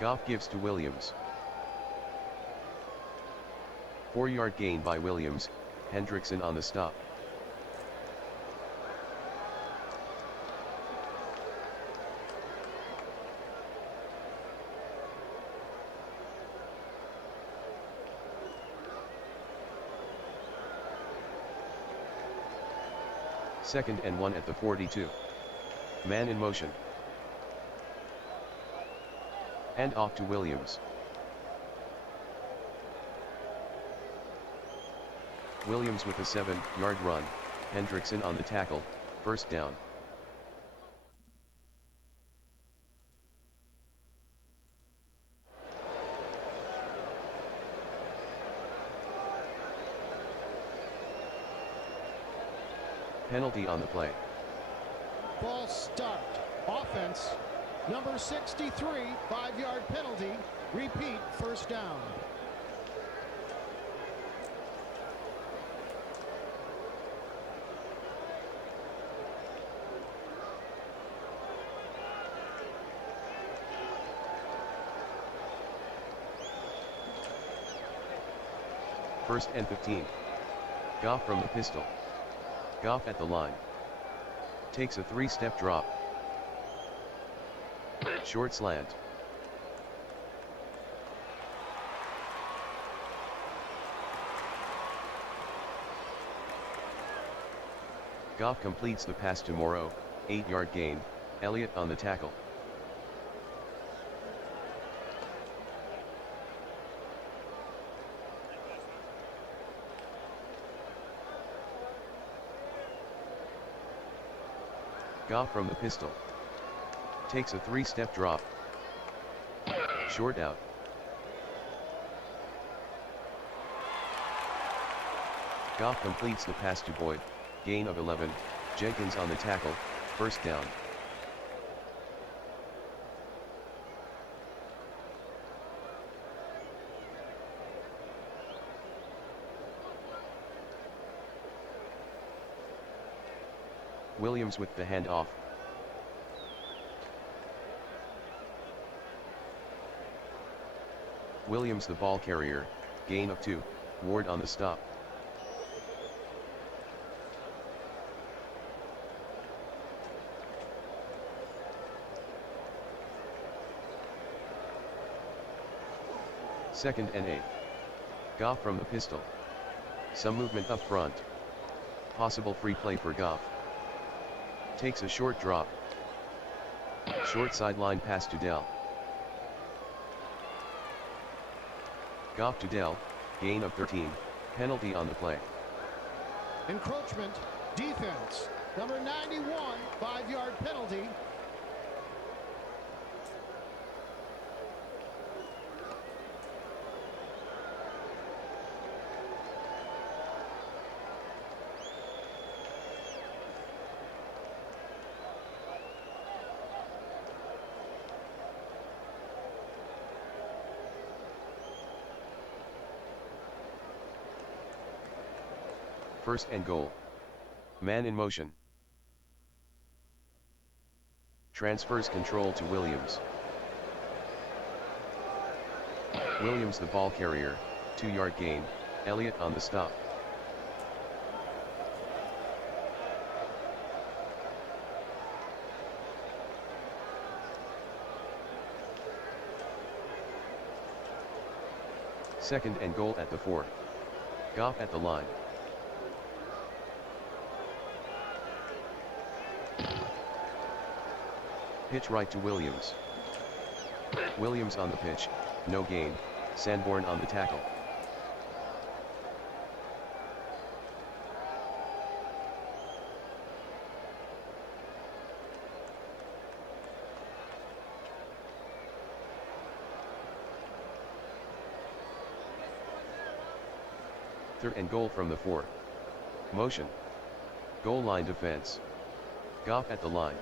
Goff gives to Williams. 4-yard gain by Williams, Hendrickson on the stop. Second and 1 at the 42. Man in motion. And off to Williams. Williams with a 7-yard run, Hendrickson on the tackle, first down. Penalty on the play. Ball start. Offense. Number 63, 5-yard penalty. Repeat, first down. First and 15. Goff from the pistol. Goff at the line. Takes a 3-step drop. Short slant. Goff completes the pass to Morrow, 8-yard gain, Elliott on the tackle. Goff from the pistol. Takes a 3-step drop. Short out. Goff completes the pass to Boyd, gain of 11, Jenkins on the tackle, first down. Williams with the handoff. Williams the ball carrier, gain of 2, Ward on the stop. Second and 8. Goff from the pistol. Some movement up front. Possible free play for Goff. Takes a short drop. Short sideline pass to Dell. Goff to Dell, gain of 13, penalty on the play. Encroachment, defense. Number 91, 5-yard penalty. First and goal. Man in motion. Transfers control to Williams. Williams the ball carrier, 2-yard gain, Elliott on the stop. Second and goal at the 4. Goff at the line. Pitch right to Williams. Williams on the pitch, no gain, Sanborn on the tackle. Third and goal from the 4. Motion. Goal line defense. Goff at the line.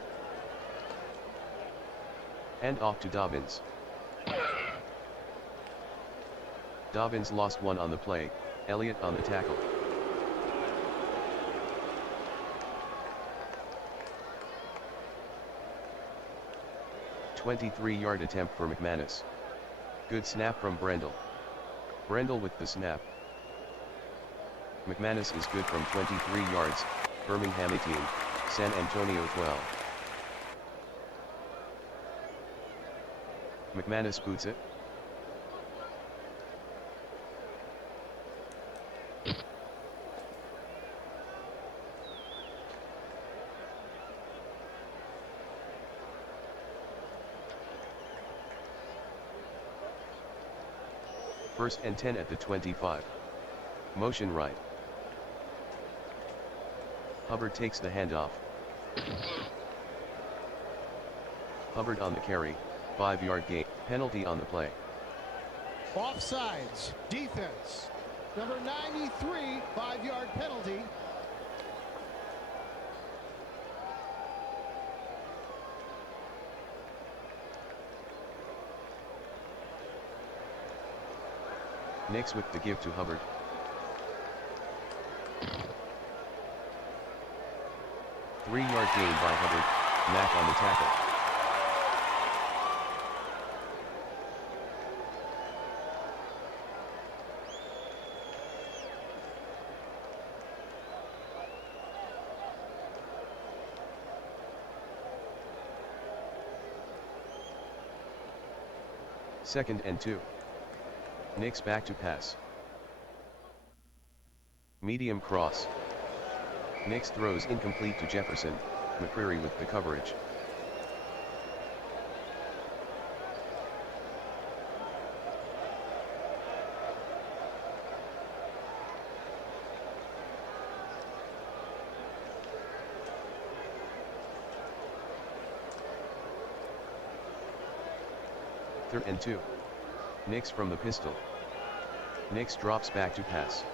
And off to Dobbins. Dobbins lost 1 on the play, Elliott on the tackle. "23-yard attempt for McManus. Good snap from Brendel. Brendel with the snap. McManus is good from 23 yards, Birmingham 18, San Antonio 12. McManus boots it. First and 10 at the 25. Motion right. Hubbard takes the handoff. Hubbard on the carry, 5-yard gain, penalty on the play. Offsides, defense. Number 93, 5-yard penalty. Nix with the give to Hubbard. Three-yard gain by Hubbard, Mack on the tackle. Second and 2. Nix back to pass. Medium cross. Nix throws incomplete to Jefferson, McCreary with the coverage. Third and 2. Nix from the pistol. Nix drops back to pass.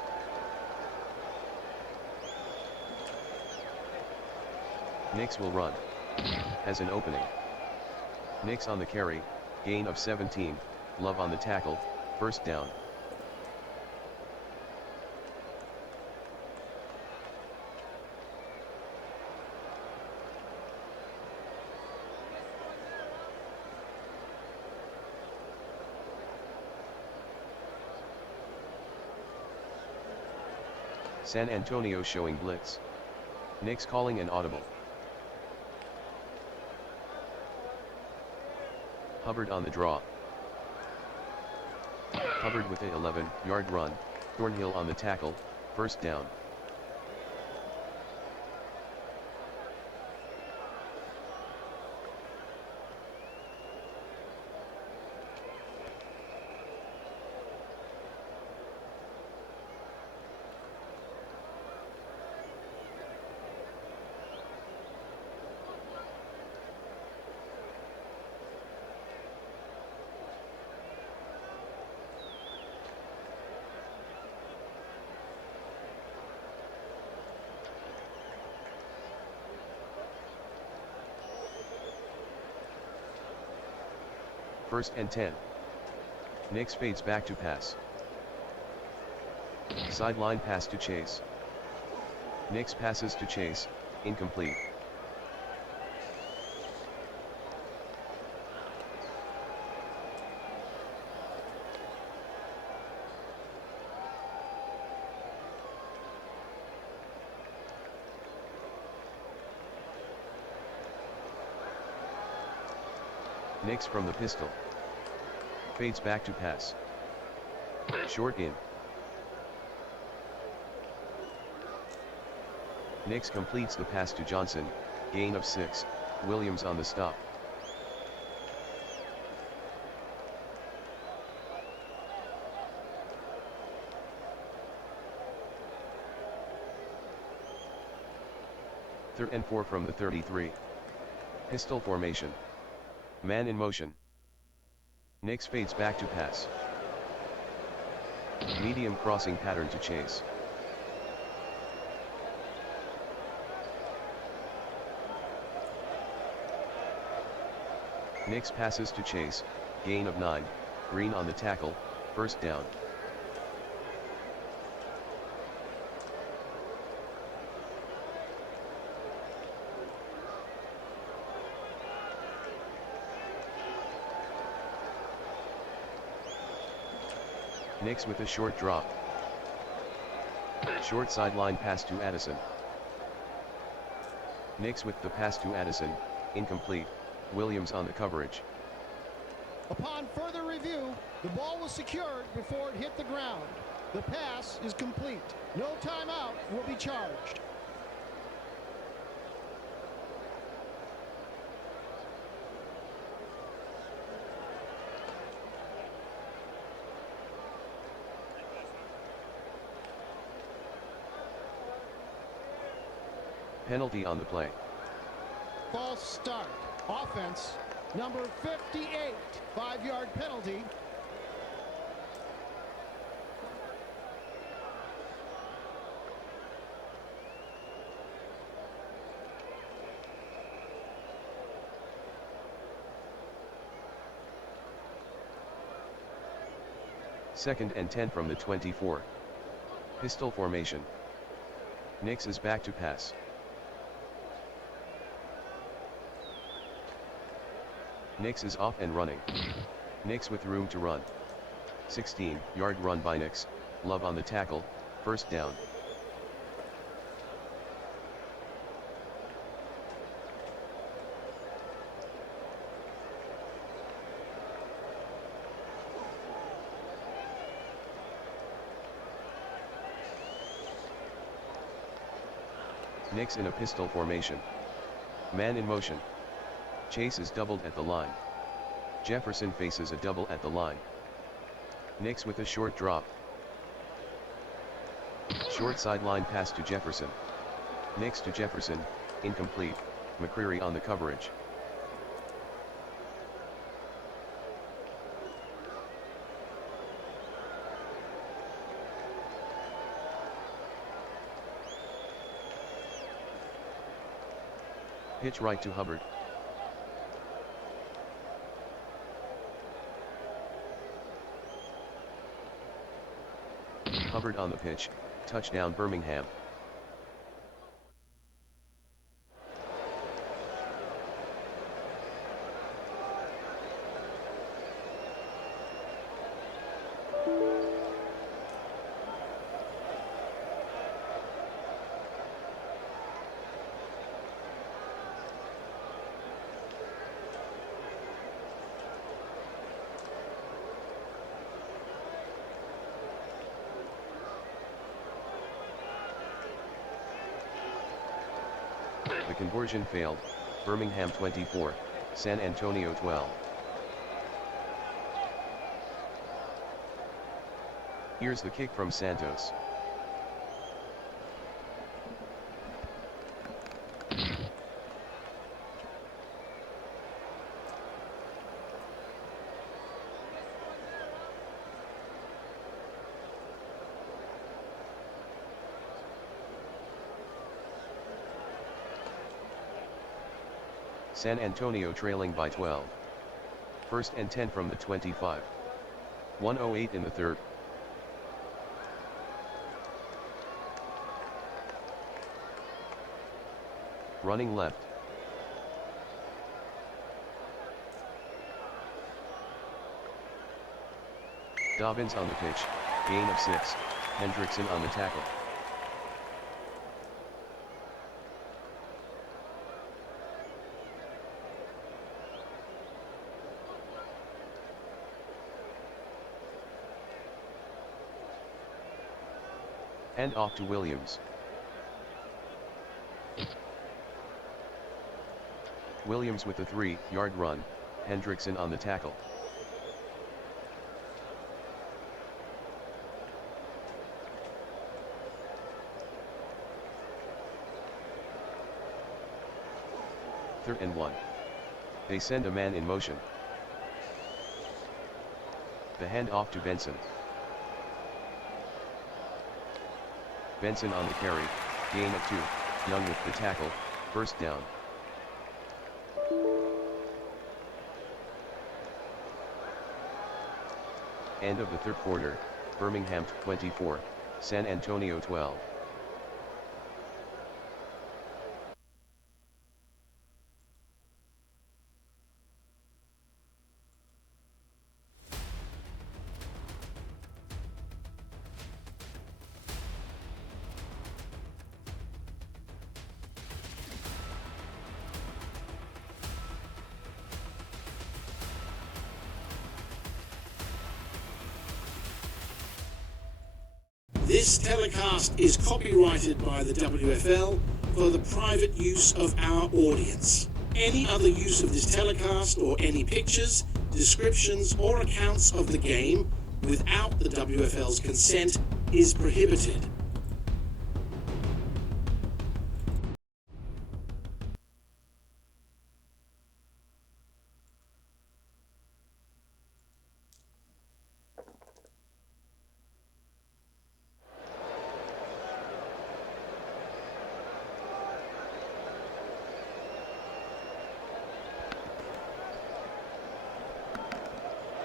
Nix will run. Has an opening. Nix on the carry, gain of 17, Love on the tackle, first down. San Antonio showing blitz. Knicks calling an audible. Hubbard on the draw. Hubbard with a 11-yard run, Thornhill on the tackle, first down. First and 10. Knicks fades back to pass. Sideline pass to Chase. Knicks passes to Chase, incomplete. Knicks from the pistol. Fades back to pass. Short in. Knicks completes the pass to Johnson, gain of 6, Williams on the stop. Third and 4 from the 33. Pistol formation. Man in motion. Knicks fades back to pass. Medium crossing pattern to Chase. Knicks passes to Chase, gain of 9, Green on the tackle, first down. Knicks with a short drop. Short sideline pass to Addison. Knicks with the pass to Addison, incomplete, Williams on the coverage. Upon further review, the ball was secured before it hit the ground. The pass is complete. No timeout will be charged. Penalty on the play. False start. Offense, number 58. 5-yard penalty. Second and 10 from the 24. Pistol formation. Knicks is back to pass. Knicks is off and running. Knicks with room to run. 16-yard run by Knicks, Love on the tackle, first down. Knicks in a pistol formation. Man in motion. Chase is doubled at the line. Jefferson faces a double at the line. Knicks with a short drop. Short sideline pass to Jefferson. Knicks to Jefferson, incomplete, McCreary on the coverage. Pitch right to Hubbard. Hubbard on the pitch, touchdown Birmingham. The conversion failed, Birmingham 24, San Antonio 12. Here's the kick from Santos. San Antonio trailing by 12. First and 10 from the 25. 1:08 in the third. Running left. Dobbins on the pitch, gain of 6, Hendrickson on the tackle. And off to Williams. Williams with the 3-yard run, Hendrickson on the tackle. Third and 1. They send a man in motion. The hand off to Benson. Benson on the carry, gain of 2, Young with the tackle, first down. End of the third quarter, Birmingham 24, San Antonio 12. This telecast is copyrighted by the WFL for the private use of our audience. Any other use of this telecast or any pictures, descriptions or accounts of the game without the WFL's consent is prohibited.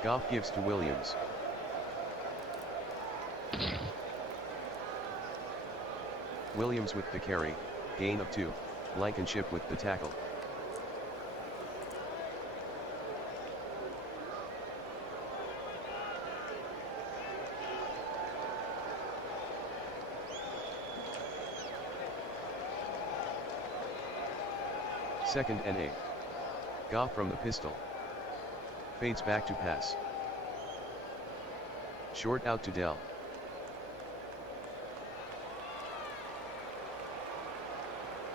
Goff gives to Williams. Williams with the carry, gain of 2, Blankenship with the tackle. Second and 8. Goff from the pistol. Fades back to pass. Short out to Dell.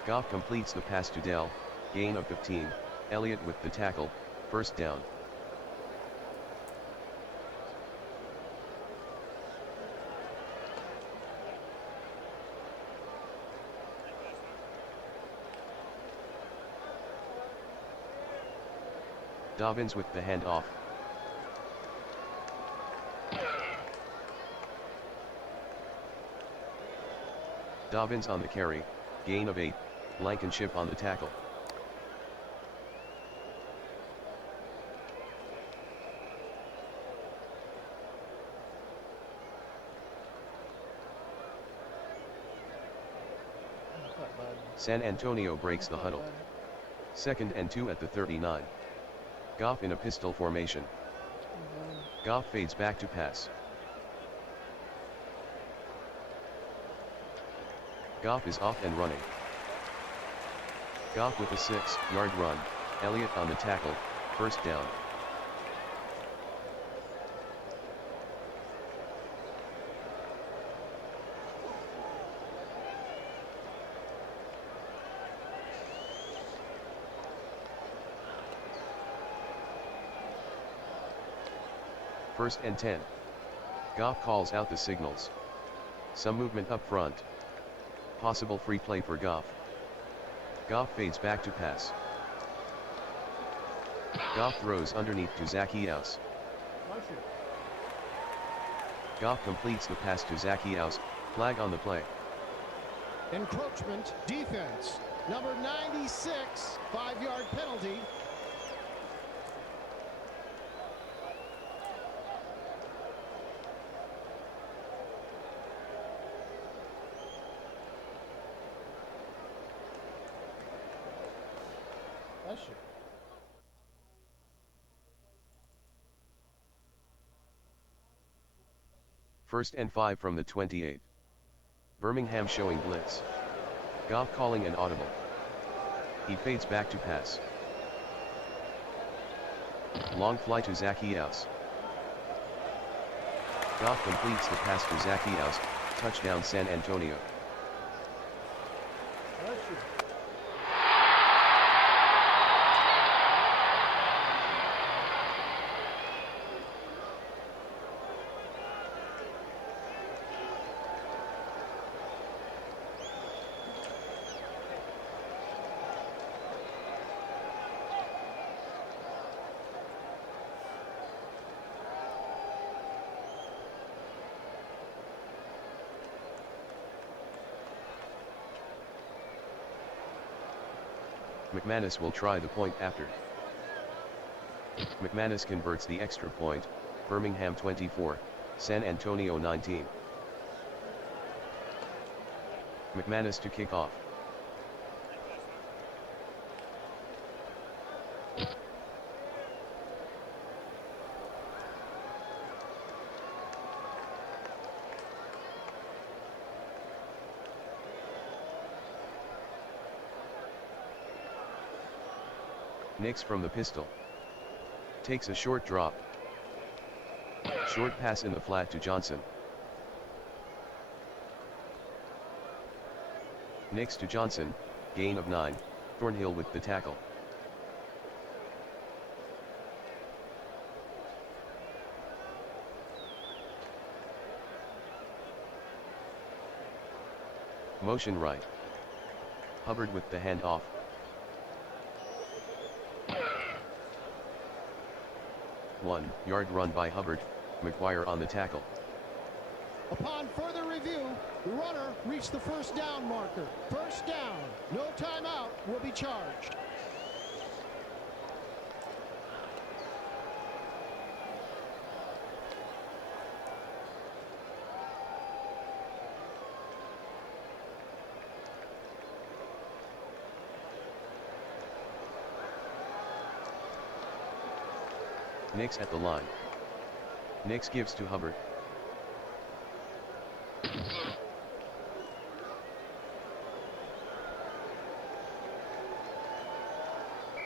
Goff completes the pass to Dell, gain of 15, Elliott with the tackle, first down. Dobbins with the handoff. Dobbins on the carry, gain of 8, Blankenship on the tackle. San Antonio breaks the huddle. Second and 2 at the 39. Goff in a pistol formation. Goff fades back to pass. Goff is off and running. Goff with a 6-yard run, Elliott on the tackle, first down. First and 10. Goff calls out the signals. Some movement up front. Possible free play for Goff. Goff fades back to pass. Goff throws underneath to Zacchaeus. Goff completes the pass to Zacchaeus. Flag on the play. Encroachment defense. Number 96, 5-yard penalty. First and 5 from the 28. Birmingham showing blitz. Goff calling an audible. He fades back to pass. Long fly to Zacchaeus. Goff completes the pass to Zacchaeus. Touchdown San Antonio. McManus will try the point after. McManus converts the extra point. Birmingham 24, San Antonio 19. McManus to kick off. Nix from the pistol. Takes a short drop. Short pass in the flat to Johnson. Nix to Johnson, gain of 9, Thornhill with the tackle. Motion right. Hubbard with the handoff. One-yard run by Hubbard, McGuire on the tackle. Upon further review, the runner reached the first down marker. First down, no timeout will be charged. Nix at the line. Nix gives to Hubbard.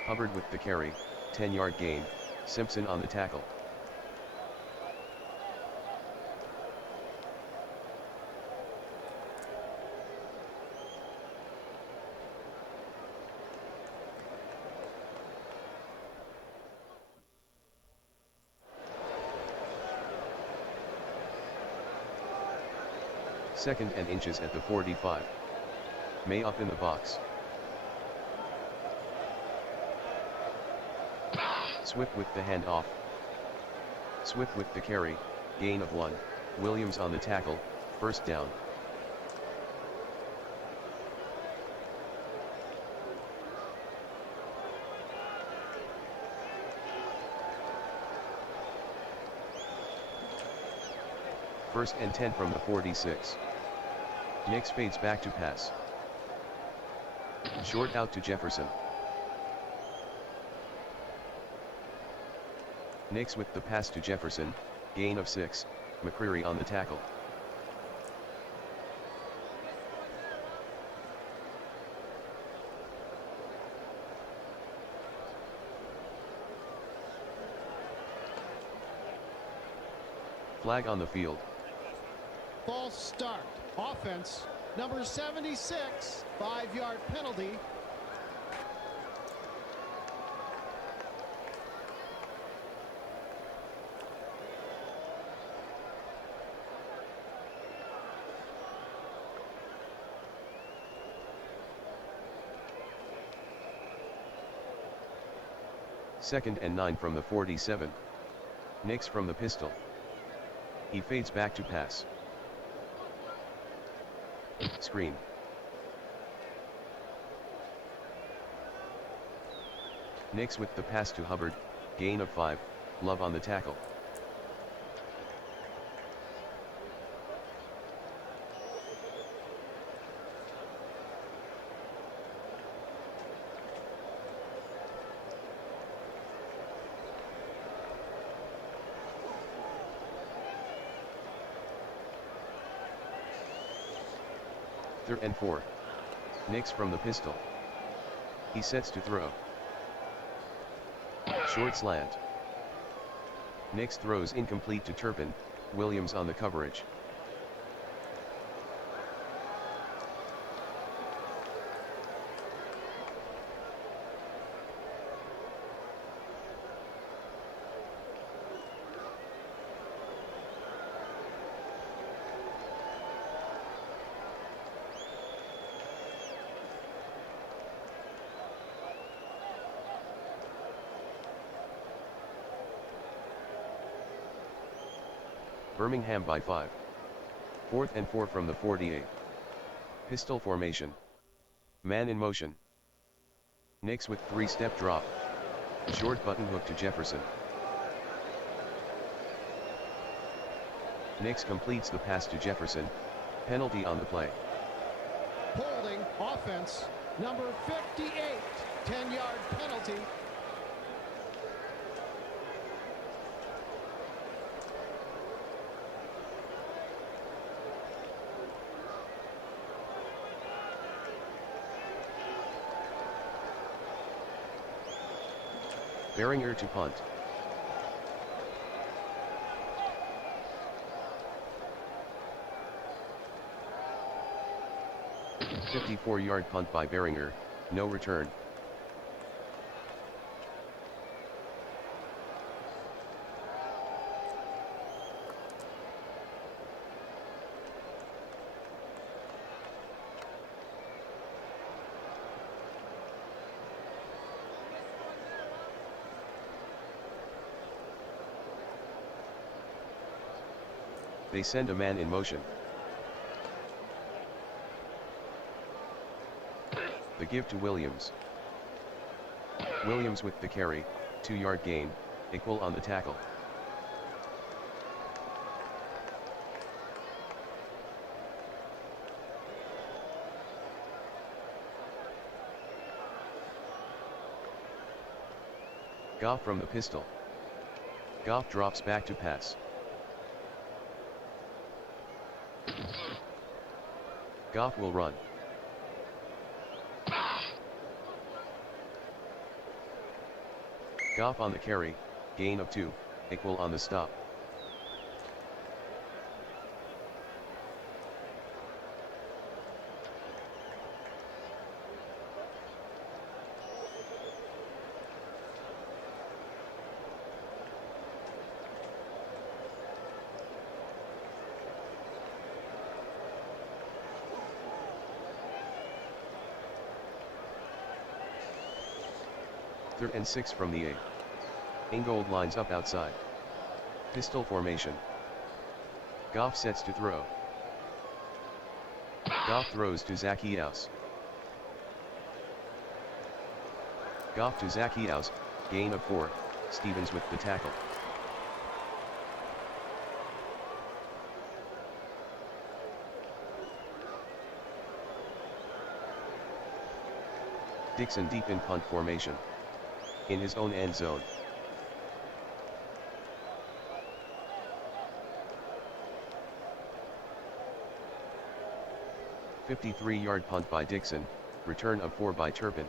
Hubbard with the carry, 10-yard gain, Simpson on the tackle. Second and inches at the 45. May up in the box. Swift with the handoff. Swift with the carry, gain of 1, Williams on the tackle, first down. First and 10 from the 46. Nix fades back to pass. Short out to Jefferson. Nix with the pass to Jefferson, gain of 6, McCreary on the tackle. Flag on the field. False start. Offense, number 76, 5-yard penalty. 2nd and 9 from the 47. Nix from the pistol. He fades back to pass. Screen. Nix with the pass to Hubbard, gain of 5, Love on the tackle. Third and 4. Nix from the pistol. He sets to throw. Short slant. Nix throws incomplete to Turpin, Williams on the coverage. Birmingham by 5. 4th and 4 from the 48. Pistol formation. Man in motion. Nix with 3-step drop. Short button hook to Jefferson. Nix completes the pass to Jefferson. Penalty on the play. Holding offense. Number 58. 10-yard penalty. Behringer to punt. A 54-yard punt by Behringer, no return. They send a man in motion. The give to Williams. Williams with the carry, 2-yard gain, equal on the tackle. Goff from the pistol. Goff drops back to pass. Goff will run. Goff on the carry, gain of 2, equal on the stop. Third and 6 from the 8. Ingold lines up outside. Pistol formation. Goff sets to throw. Goff throws to Zacchaeus. Goff to Zacchaeus, gain of 4, Stevens with the tackle. Dixon deep in punt formation. In his own end zone. A 53-yard punt by Dixon, return of 4 by Turpin.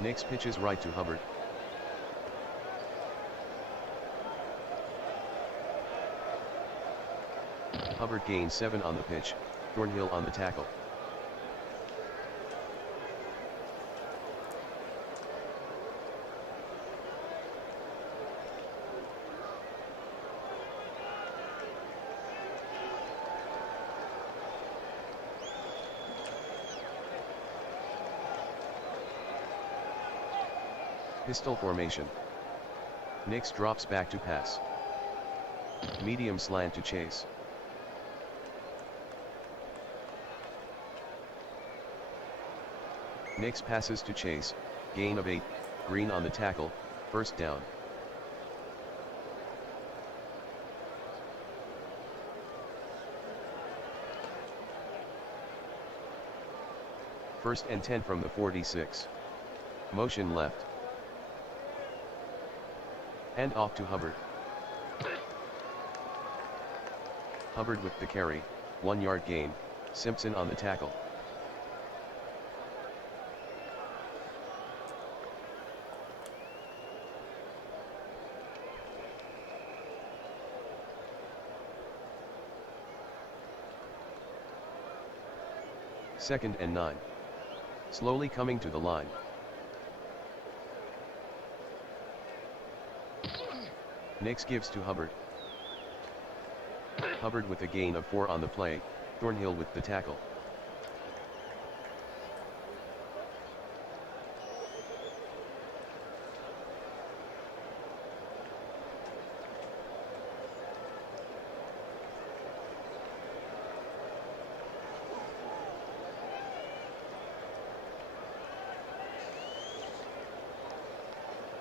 Nix pitches right to Hubbard. Hubbard gains 7 on the pitch, Thornhill on the tackle. Pistol formation. Nix drops back to pass. Medium slant to chase. Nix passes to chase, gain of 8, Green on the tackle, first down. First and 10 from the 46. Motion left. Hand off to Hubbard. Hubbard with the carry, 1 yard gain, Simpson on the tackle. Second and 9. Slowly coming to the line. Nix gives to Hubbard. Hubbard with a gain of 4 on the play, Thornhill with the tackle.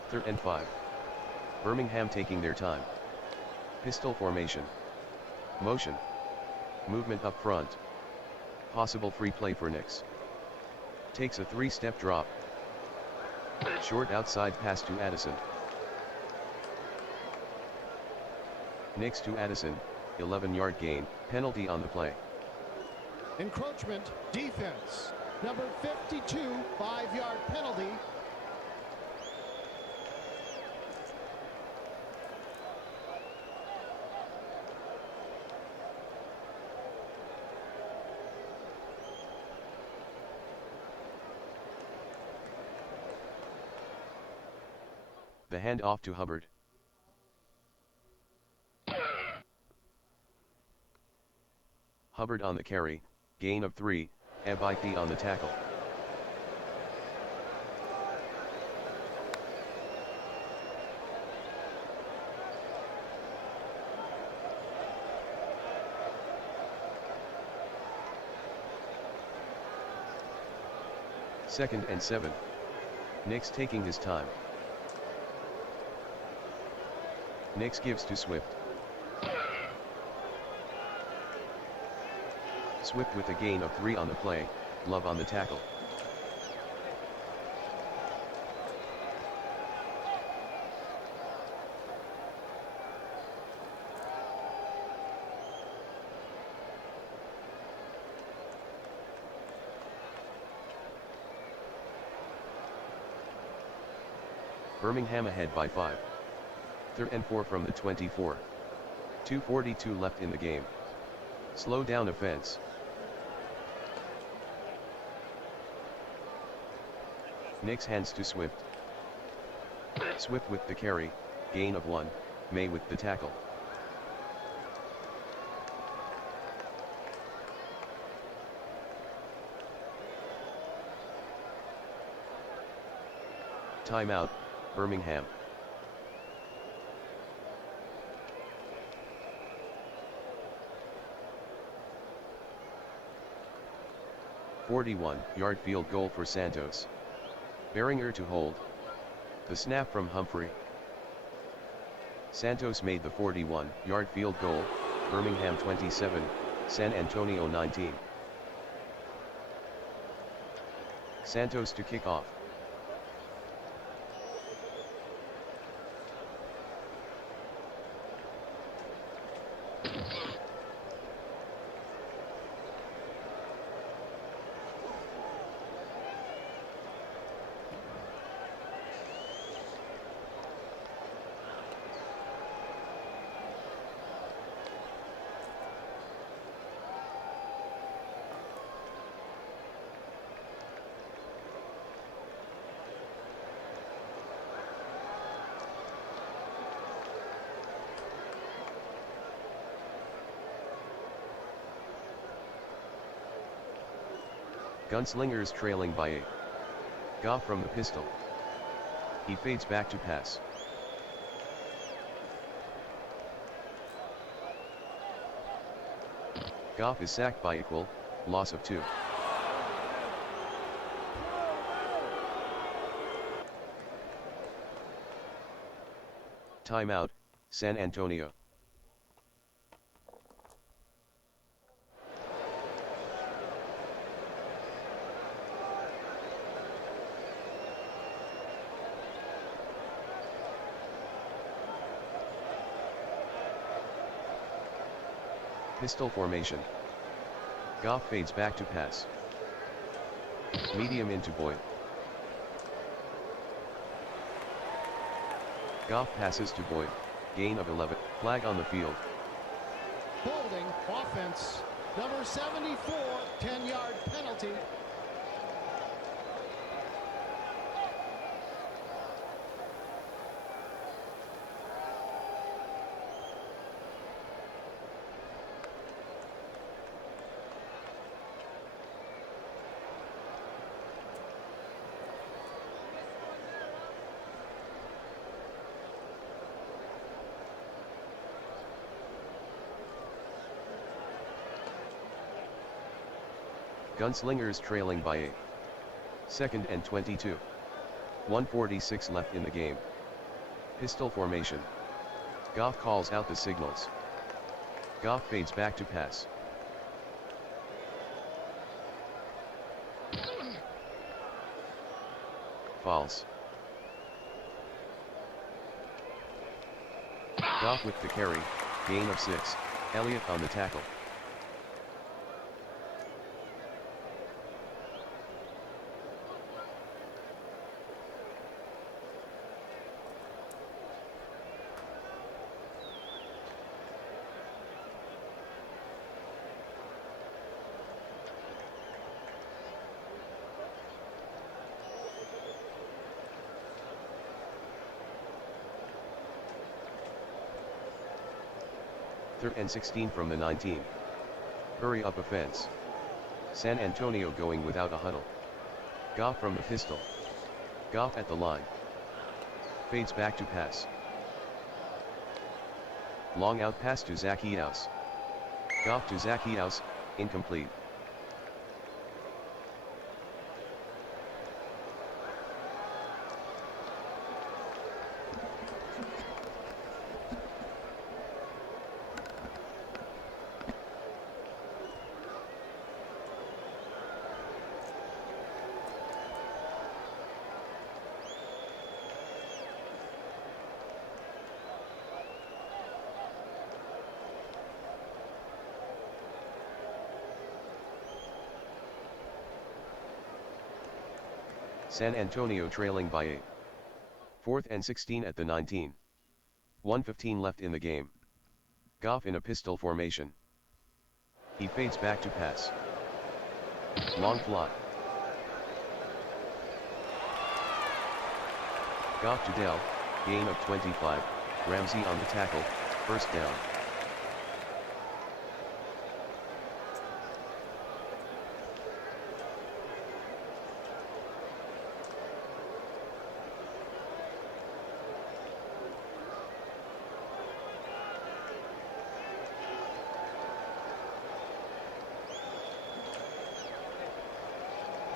Third and 5. Birmingham taking their time. Pistol formation. Motion. Movement up front. Possible free play for Nix. Takes a 3-step drop. Short outside pass to Addison. Nix to Addison, 11-yard gain, penalty on the play. Encroachment, defense. Number 52, 5-yard penalty. The hand off to Hubbard. Hubbard on the carry, gain of 3, Abaiki on the tackle. Second and 7. Nix taking his time. Nix gives to Swift. Swift with a gain of 3 on the play, Love on the tackle. Birmingham ahead by 5. Third and 4 from the 24. 2:42 left in the game. Slow down offense. Nix hands to Swift. Swift with the carry, gain of 1, May with the tackle. Timeout, Birmingham. "41-yard field goal for Santos. Beringer to hold. The snap from Humphrey. Santos made the 41-yard field goal, Birmingham 27, San Antonio 19. Santos to kick off. Gunslingers trailing by 8. Goff from the pistol. He fades back to pass. Goff is sacked by equal, loss of 2. Timeout, San Antonio. Pistol formation. Goff fades back to pass. Medium into Boyd. Goff passes to Boyd. Gain of 11. Flag on the field. Holding offense. Number 74, 10-yard penalty. Gunslingers trailing by 8. 2nd and 22. 1:46 left in the game. Pistol formation. Goff calls out the signals. Goff fades back to pass. False. Goff with the carry, gain of 6, Elliott on the tackle. Third and 16 from the 19. Hurry up offense. San Antonio going without a huddle. Goff from the pistol. Goff at the line. Fades back to pass. Long out pass to Zacchaeus. Goff to Zacchaeus, incomplete. San Antonio trailing by 8. 4th and 16 at the 19. 1:15 left in the game. Goff in a pistol formation. He fades back to pass. Long fly. Goff to Dell, gain of 25, Ramsey on the tackle, first down.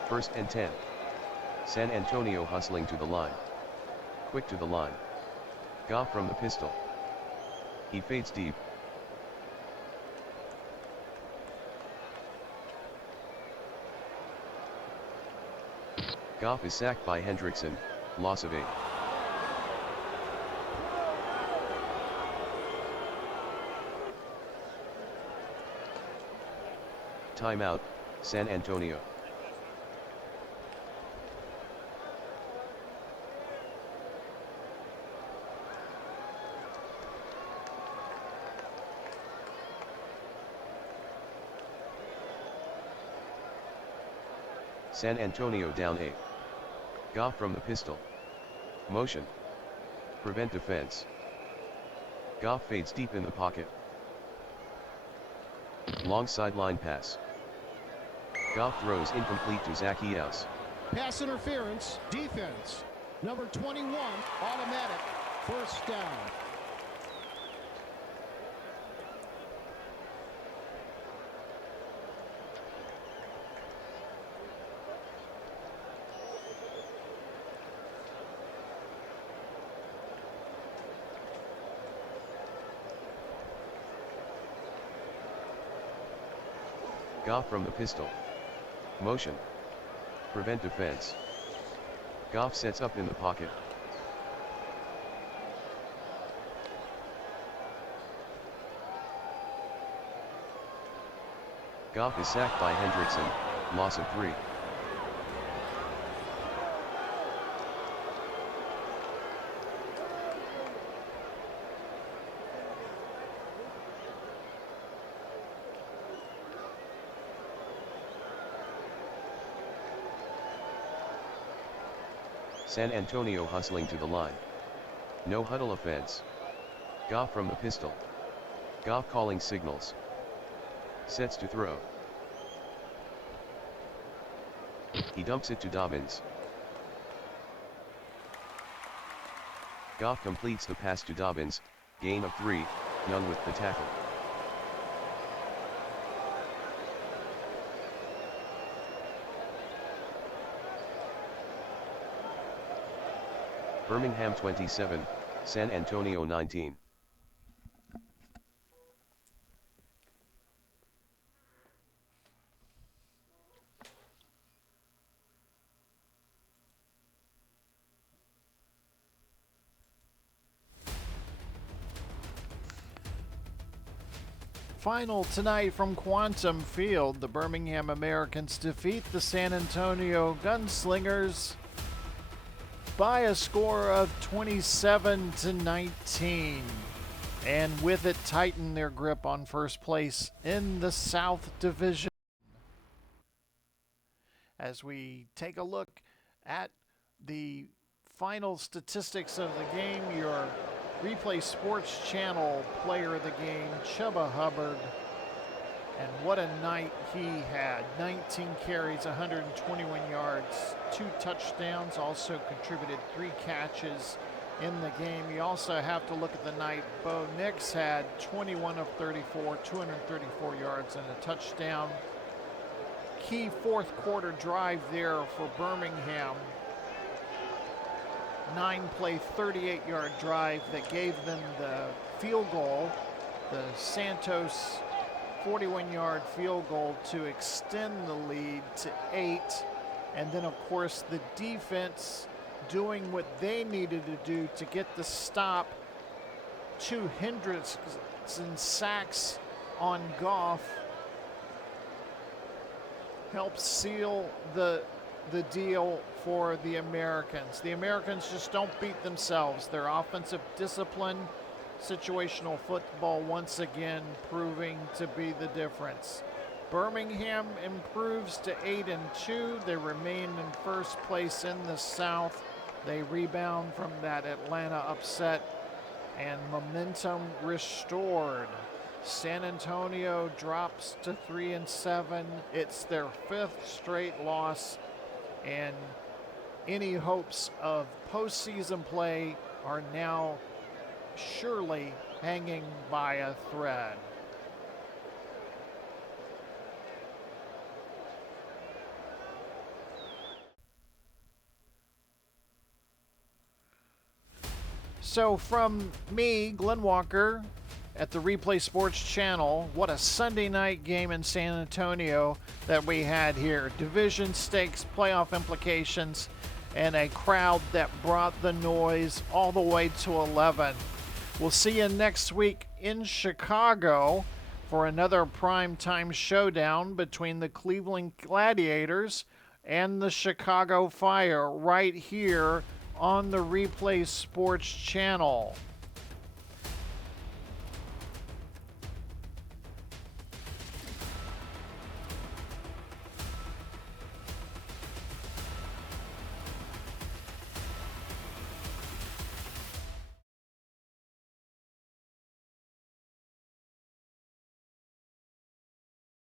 First and 10. San Antonio hustling to the line. Quick to the line. Goff from the pistol. He fades deep. Goff is sacked by Hendrickson, loss of 8. Timeout, San Antonio. San Antonio down 8. Goff from the pistol. Motion. Prevent defense. Goff fades deep in the pocket. Long sideline pass. Goff throws incomplete to Zacchaeus. Pass interference, defense. Number 21, automatic, first down. Goff from the pistol. Motion. Prevent defense. Goff sets up in the pocket. Goff is sacked by Hendrickson, loss of 3. San Antonio hustling to the line. No huddle offense. Goff from the pistol. Goff calling signals. Sets to throw. He dumps it to Dobbins. Goff completes the pass to Dobbins, gain of 3, Young with the tackle. Birmingham 27, San Antonio 19. Final tonight from Quantum Field, the Birmingham Americans defeat the San Antonio Gunslingers by a score of 27-19, and with it tighten their grip on first place in the South Division. As we take a look at the final statistics of the game, your Replay Sports Channel player of the game, Chuba Hubbard. And what a night he had. 19 carries, 121 yards, 2 touchdowns, also contributed 3 catches in the game. You also have to look at the night Bo Nix had 21 of 34, 234 yards and a touchdown. Key fourth quarter drive there for Birmingham. 9-play, 38-yard drive that gave them the field goal, the Santos 41-yard field goal to extend the lead to 8. And then, of course, the defense doing what they needed to do to get the stop. 2 Hendrickson sacks on Goff helped seal the deal for the Americans. The Americans just don't beat themselves. Their offensive discipline, situational football once again proving to be the difference. Birmingham improves to 8-2. They remain in first place in the South. They rebound from that Atlanta upset and momentum restored. San Antonio drops to 3-7. It's their 5th straight loss, and any hopes of postseason play are now surely hanging by a thread. So from me, Glenn Walker, at the Replay Sports Channel, what a Sunday night game in San Antonio that we had here. Division stakes, playoff implications, and a crowd that brought the noise all the way to 11. We'll see you next week in Chicago for another primetime showdown between the Cleveland Gladiators and the Chicago Fire right here on the Replay Sports Channel.